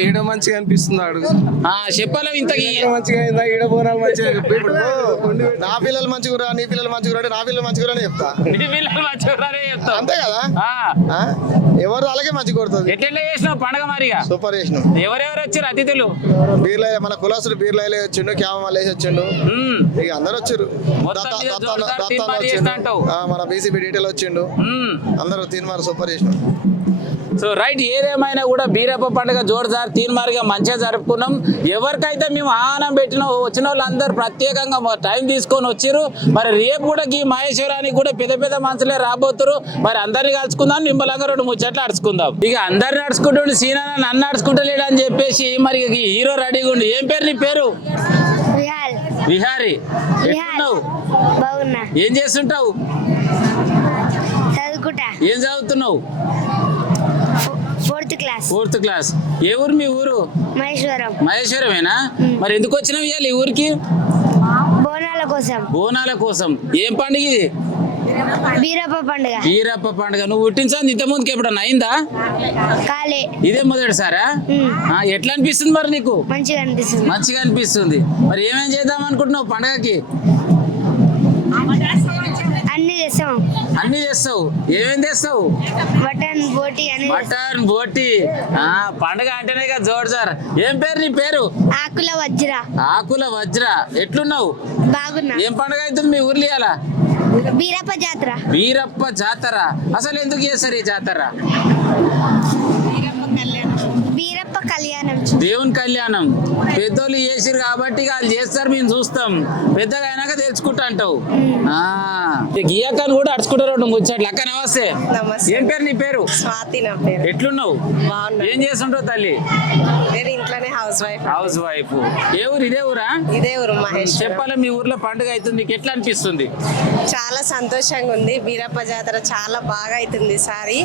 ఈడ మంచిగా అనిపిస్తున్నాడు. చెప్పాలి ఇంత మంచిగా అయిందా, ఈడ బోనాలు మంచిగా. నా పిల్లలు మంచిగా, నీ పిల్లలు మంచిగా, నా పిల్లలు మంచిగా చెప్తా. చెప్తావు అంతే కదా, ఎవరు అలాగే మంచిగా కొడుతుంది. ఎట్లా చేసినావు పండుగ మరిగా? సూపర్ చేసినాం. ఎవరెవరు వచ్చారు అతిథులు? బీర్లే మన కులాసులు బీర్లైలే వచ్చిండు, క్యామల్ వేసి వచ్చిండు, ఇక అందరు వచ్చారు. మన బీసీబీ డీటెయిల్ వచ్చిండు, అందరూ తీన్మార్ సూపర్ చేసినాం. సో రైట్, ఏదేమైనా కూడా బీరప్ప పండుగ జోర్దార్ తీన్మార్గా మంచిగా జరుపుకున్నాం. ఎవరికైతే మేము ఆహ్వానం పెట్టినా వచ్చిన వాళ్ళందరూ ప్రత్యేకంగా టైం తీసుకొని వచ్చారు. మరి రేపు కూడా ఈ మహేశ్వరానికి కూడా పెద్ద పెద్ద మనుషులే రాబోతురు. మరి అందరిని కలుసుకుందాం, నిమ్మలంగా 2 ముచ్చట్లు అడుచుకుందాం. ఇక అందరిని నడుచుకుంటుండే సీనా నన్ను నడుచుకుంటలేడు అని చెప్పేసి మరి హీరో రెడీగా ఉండి. ఏం పేరు నీ పేరు? విహారీ. ఎట్లున్నావు? బాగున్నా. ఏం చేస్తుంటావు? చదువుకుంటా. ఏం చదువుతున్నావు? 4th class. ఏ ఊరు మీ ఊరు? మహేశ్వరం. మహేశ్వరమేనా? మరి ఎందుకు వచ్చినావు ఇవాళ ఈ ఊరికి? బోనాల కోసం. బోనాల కోసం. ఏం పండుగ ఇది? బీరప్ప పండుగ. బీరప్ప పండుగ. నువ్వు పుట్టించాను ఇంత ముందుకు ఎప్పుడన్నా అయిందా? కాలే. ఇదే మొదటిసారా? ఎట్లా అనిపిస్తుంది మరి నీకు? మంచిగా అనిపిస్తుంది. మంచిగా అనిపిస్తుంది. మరి ఏమేం చేద్దాం అనుకుంటున్నావు పండుగకి? అన్ని చేస్తావు. ఏమేం చేస్తావు? మటన్ బోటి అని. మటన్ బోటి. పండుగ అంటేనే కదా జోర్జార్. ఏం పేరు నీ పేరు? ఆకుల వజ్ర. ఆకుల వజ్ర. ఎట్లున్నావు? బాగున్నా. ఏం పండుగ అవుతుంది మీ ఊర్లో ఇవాళ? బీరప్ప జాతర. బీరప్ప జాతర. అసలు ఎందుకు చేస్తారు ఈ జాతర? బీరప్ప కళ్యాణం. దేవుని కళ్యాణం. పెద్దోళ్ళు చేసిరు కాబట్టి వాళ్ళు చేస్తారు, మేము చూస్తాం. పెద్దగా అయినాక తెచ్చుకుంటా అంటావు. గీయక్కని కూడా అడుచుకుంటారు 2 ముచ్చట్లు. అక్క నమస్తే. ఏం పేరు నీ పేరు? స్వాతి నా పేరు. ఎట్లున్నావు? ఏం చేస్తుంటావు తల్లి? నేను ఇంట్లోనే హౌస్ వైఫ్. ఏ ఊరు? ఇదే ఊరా? ఇదే ఊరు మహేష్. చెప్పాలా, మీ ఊర్లో పండుగ అవుతుంది, నీకు ఎట్లా అనిపిస్తుంది? చాలా సంతోషంగా ఉంది. బీరప్ప జాతర చాలా బాగా అవుతుంది ఈసారి.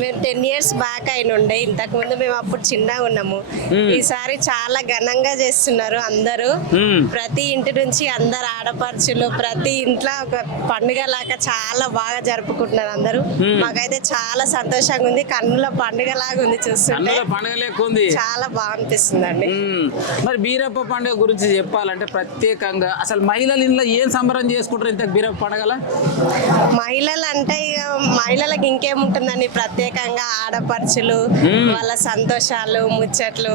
మేము 10 years బ్యాక్ అయిన ఉండే, ఇంతకు ముందు మేము అప్పుడు చిన్నగా ఉన్నాము. ఈసారి చాలా ఘనంగా చేస్తున్నారు అందరూ. ప్రతి ఇంటి నుంచి అందరు ఆడపడుచులు ప్రతి ఇంట్లో ఒక పండుగ లాగా చాలా బాగా జరుపుకుంటున్నారు అందరూ. మాకైతే చాలా సంతోషంగా ఉంది. కన్నుల పండుగ లాగా ఉంది చూస్తుంటే. చాలా బాగా అనిపిస్తుంది అండి. మరి బీరప్ప పండుగ గురించి చెప్పాలంటే ప్రత్యేకంగా అసలు మహిళలు ఇంట్లో ఏం సంబరం చేసుకుంటారు ఇంత బీరప్ప పండుగల? మహిళలు అంటే ఇక మహిళలకు ఇంకేముంటుందండి, ప్రత్యేకంగా ఆడపడుచులు వాళ్ళ సంతోషాలు ముచ్చట్లు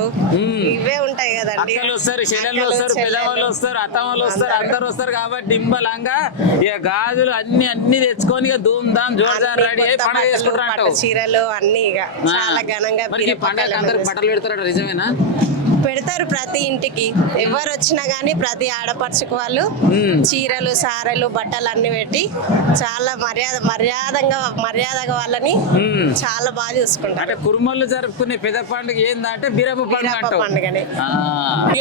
ఇవే ఉంటాయి కదండి. వస్తారు, చెల్లెళ్ళు వస్తారు, పిల్లవాళ్ళు వస్తారు, అత్తమ్మలు వస్తారు, అందరు వస్తారు కాబట్టి నింబలంగా ఇక గాజులు అన్ని తెచ్చుకొని ఇక ధూమ్ ధామ్ జోర్దార్ రెడీ అయ్యి పండుగ చేసుకుంటారు. చీరలు అన్ని ఇక చాలా ఘనంగా పండుగ అందరికి బట్టలు పెడతారట, నిజమేనా? పెడతారు ప్రతి ఇంటికి. ఎవరు వచ్చినా గానీ ప్రతి ఆడపడుచుకు వాళ్ళు చీరలు సారెలు బట్టలు అన్ని పెట్టి చాలా మర్యాదగా వాళ్ళని చాలా బాగా చూసుకుంటారు. అంటే కుర్మలు జరుపుకునే పెద్ద పండుగ ఏంటంటే బీరప్ప పండుగనే.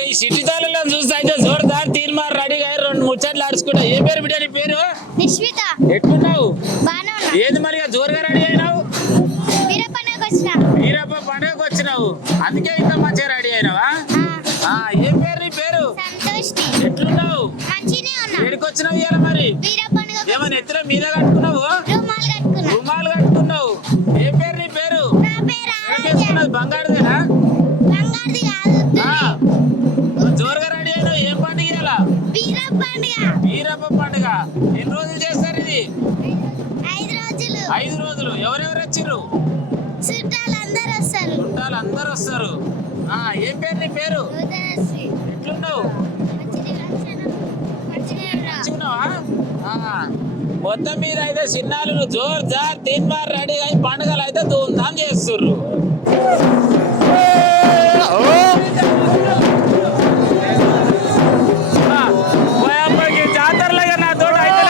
ఈ సిటీ తాళలో చూస్తే అయితే జోర్దార్ తీర్మార్ రెడీగా 2 ముచ్చట్లు ఆడుచుకుంటా. ఏ పేరు బిడ్డ నీ పేరు? నిష్మిత. ఎట్లున్నావు? ఏది మరి జోరుగా రెడీ అయినావు? బీరప్ప పండుగకు వచ్చినావు, అందుకే ఇంత మంచిగా రెడీ అయినావా? ఏం పేరు నీ పేరు? ఏం పేరు నీ పేరు? ఎట్లున్నావు? మంచిగున్నావా? మొత్తం మీద అయితే చిన్నాలు జోర్ జార్ తిన్మార్ రెడీ అయి పండుగలు అయితే ధూమ్ధాం చేస్తుర్రు. జాతరలాగా నా తోట అయితే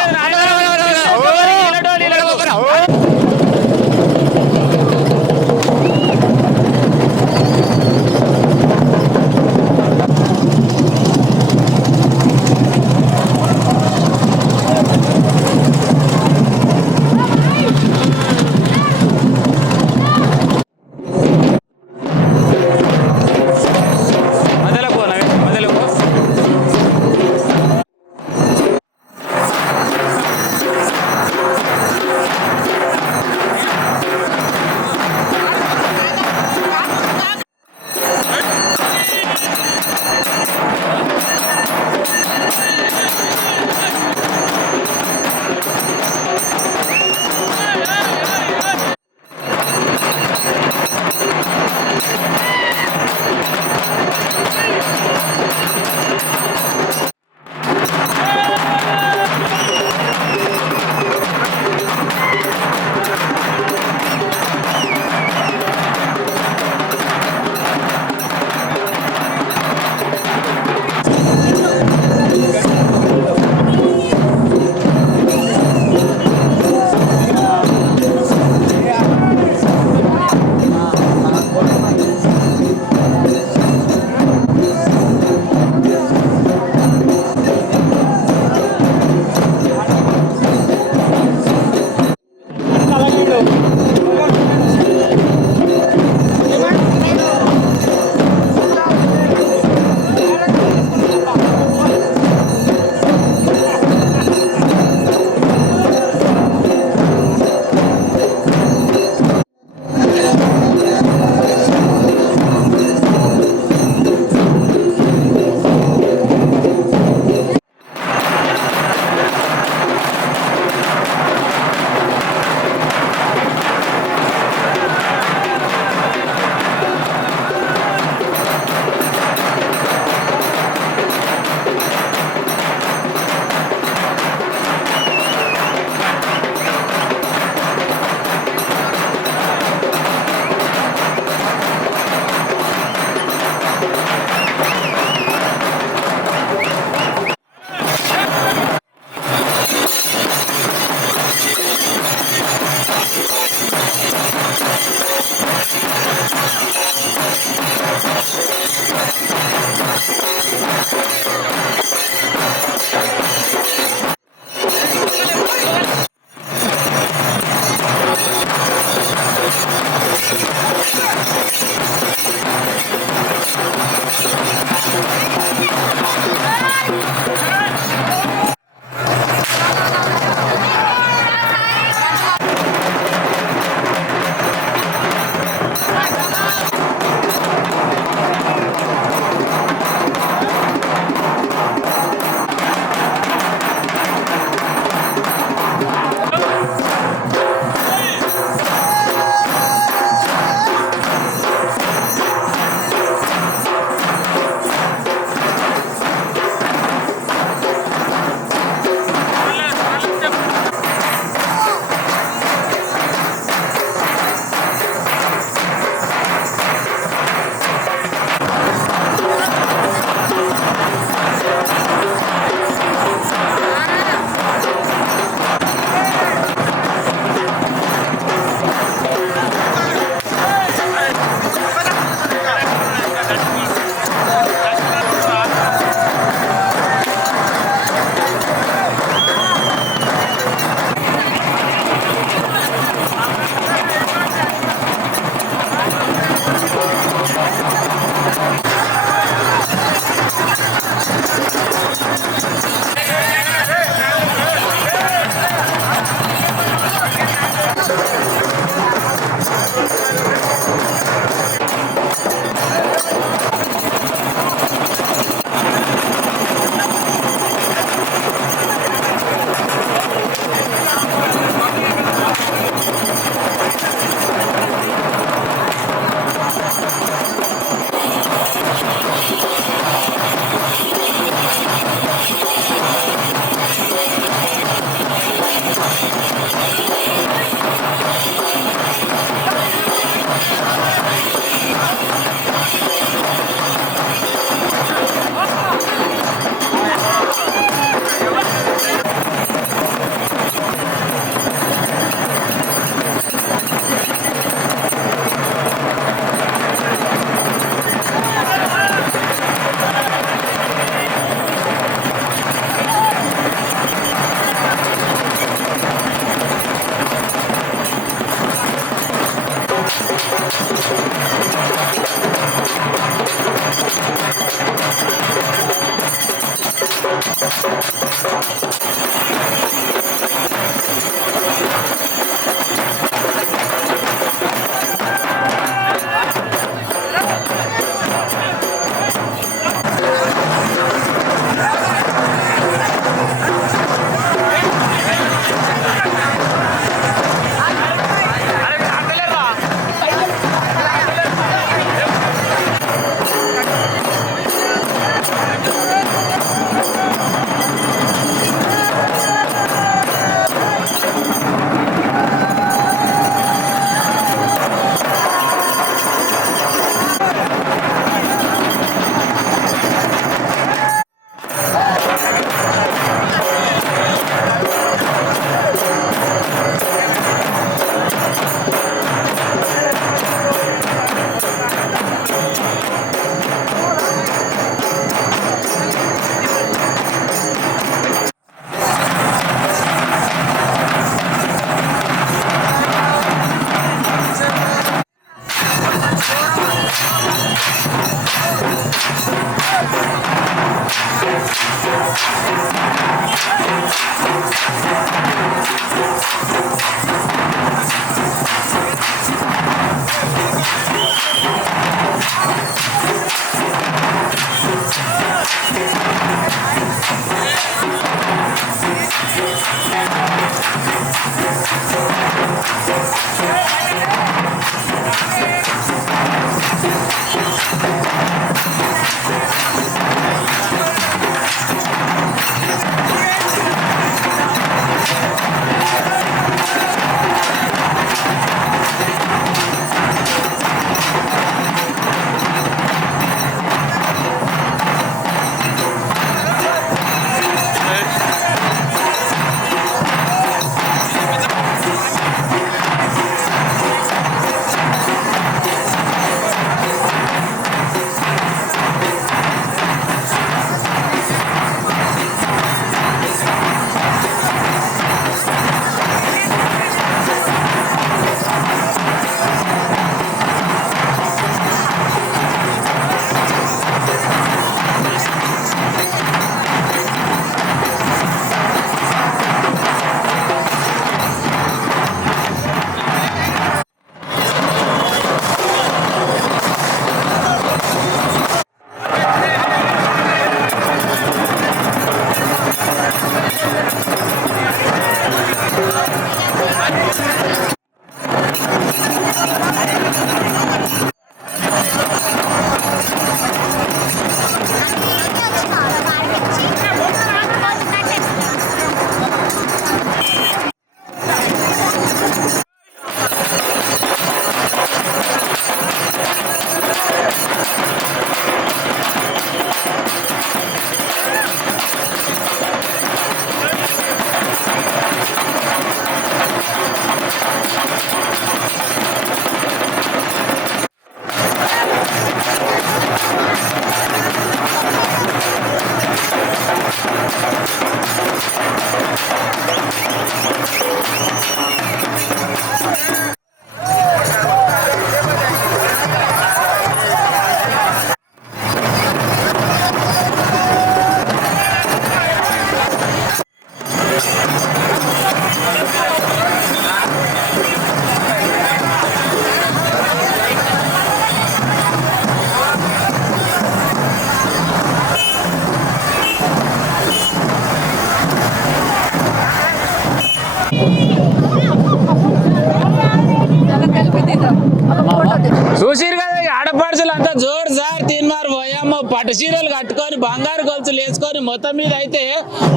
చూసిరు కదా ఈ ఆడపడుచులు అంతా జోడు సార్ తిన్మారు పోయమ్మ పట్టు చీరలు కట్టుకొని బంగారు గొలుసులు వేసుకొని మొత్తం మీద అయితే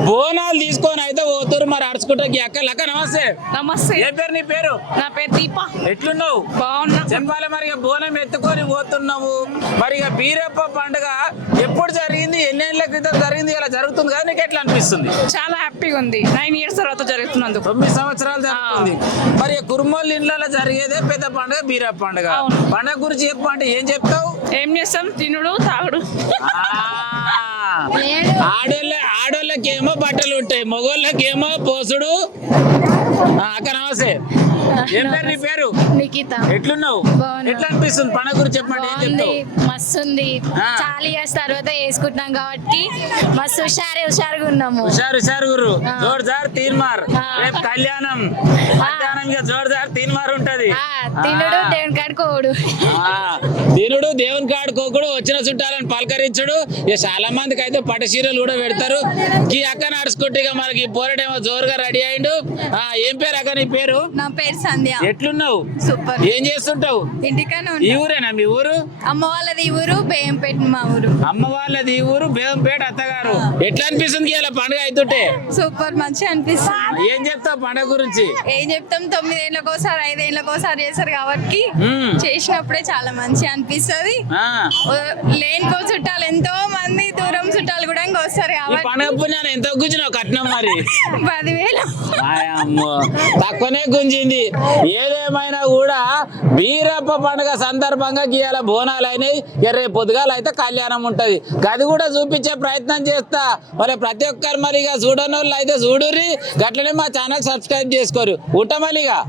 బోనాలు తీసుకొని అయితే పోతురు మరి అడుచుకుంటా అక్క నమస్తే. నమస్తే. ఏ పేరు నీ పేరు? నా పేరు దీప. ఎట్లున్నావు? బాగున్నా. చెప్పాలి మరి ఇక బోనం ఎత్తుకొని పోతున్నావు మరి ఇక బీరప్ప పండుగ ఎప్పుడు జరిగింది, ఎన్నేళ్ల క్రితం జరిగింది, ఇలా జరుగుతుంది కదా, నీకు ఎట్లా అనిపిస్తుంది? చాలా హ్యాపీగా ఉంది 9 years తర్వాత జరుగుతున్నందుకు. 9 సంవత్సరాలు జరుగుతుంది. మరి కుర్మోళ్ళ ఇండ్లలో జరిగేదే పెద్ద పండుగ బీరప్ప పండుగ. పండుగ గురించి చెప్పు అంటే ఏం చెప్తావు? ఏం చేస్తాం? తినుడు తాగుడు. ఆడోళ్ళకేమో బట్టలు ఉంటాయి, మగోళ్ళకేమో పోసుడు. అక్క నమస్తే. ఏం పేరు నీ పేరు? నిఖిత. ఎట్లున్నావు? ఎట్లా అనిపిస్తుంది పండుగ గురించి చెప్పండి, ఏం చెప్తావు? మస్తు ఉంది. చాలా ఇయర్స్ తర్వాత వేసుకుంటున్నాం కాబట్టి మస్తు హుషారుగా ఉన్నాము. హుషారు గురు జోర్దార్ తీన్మార్. రేపు కళ్యాణం ఇక జోర్దార్ తీన్మార్ ఉంటది. తినుడు దేవుని కాడుకోడు. తినుడు దేవుని కాడుకోకుడు, వచ్చిన చుట్టాలను పలకరించుడు. ఇక చాలా మందికి అయితే పట్టు చీరలు కూడా పెడతారు. ఈ అక్క నడుచుకుంటే ఇక మనకి పోరడేమో జోరుగా రెడీ అయిండు. ఏం పేరు అక్క నీ పేరు? నా పేరు సంధ్య. ఎట్లున్నావు? సూపర్. ఏం చేస్తుంటావు? ఇంటికనే ఈ ఊరేనా మీ ఊరు? అమ్మ వాళ్ళది ఈ ఊరు బేయంపేట మా ఊరు. అమ్మ వాళ్ళది ఈ ఊరు బేగంపేట అత్తగారు. ఎట్లా అనిపిస్తుంది ఇలా పండుగ అవుతుంటే? సూపర్ మంచిగా అనిపిస్తుంది. ఏం చెప్తావు పండుగ గురించి? ఏం చెప్తాం, 9 ఏళ్ళకోసారి 5 ఏళ్ళకోసారి చేస్తారు కాబట్టి చేసినప్పుడే చాలా మంచిగా అనిపిస్తుంది. లేనిపో చుట్టాలు ఎంతో మంది దూరం చుట్టాలు కూడా ఇంకా వస్తారు కాబట్టి. పండుగ పుణ్యాన్ని ఎంత గుంజినావు కట్నం మరి? 10,000. తక్కువనే గుంజింది. ఏదేమైనా కూడా బీరప్ప పండుగ సందర్భంగా గీయాల బోనాలు అయినాయి. రేపు పొద్దుగాల అయితే కళ్యాణం ఉంటది, గది కూడా చూపించే ప్రయత్నం చేస్తా. మరి ప్రతి ఒక్కరు మరి ఇక చూడని వాళ్ళు అయితే చూడుర్రి, గట్లనే మా ఛానల్ సబ్స్క్రైబ్ చేసుకోరు. ఉంటా మళ్ళీగా.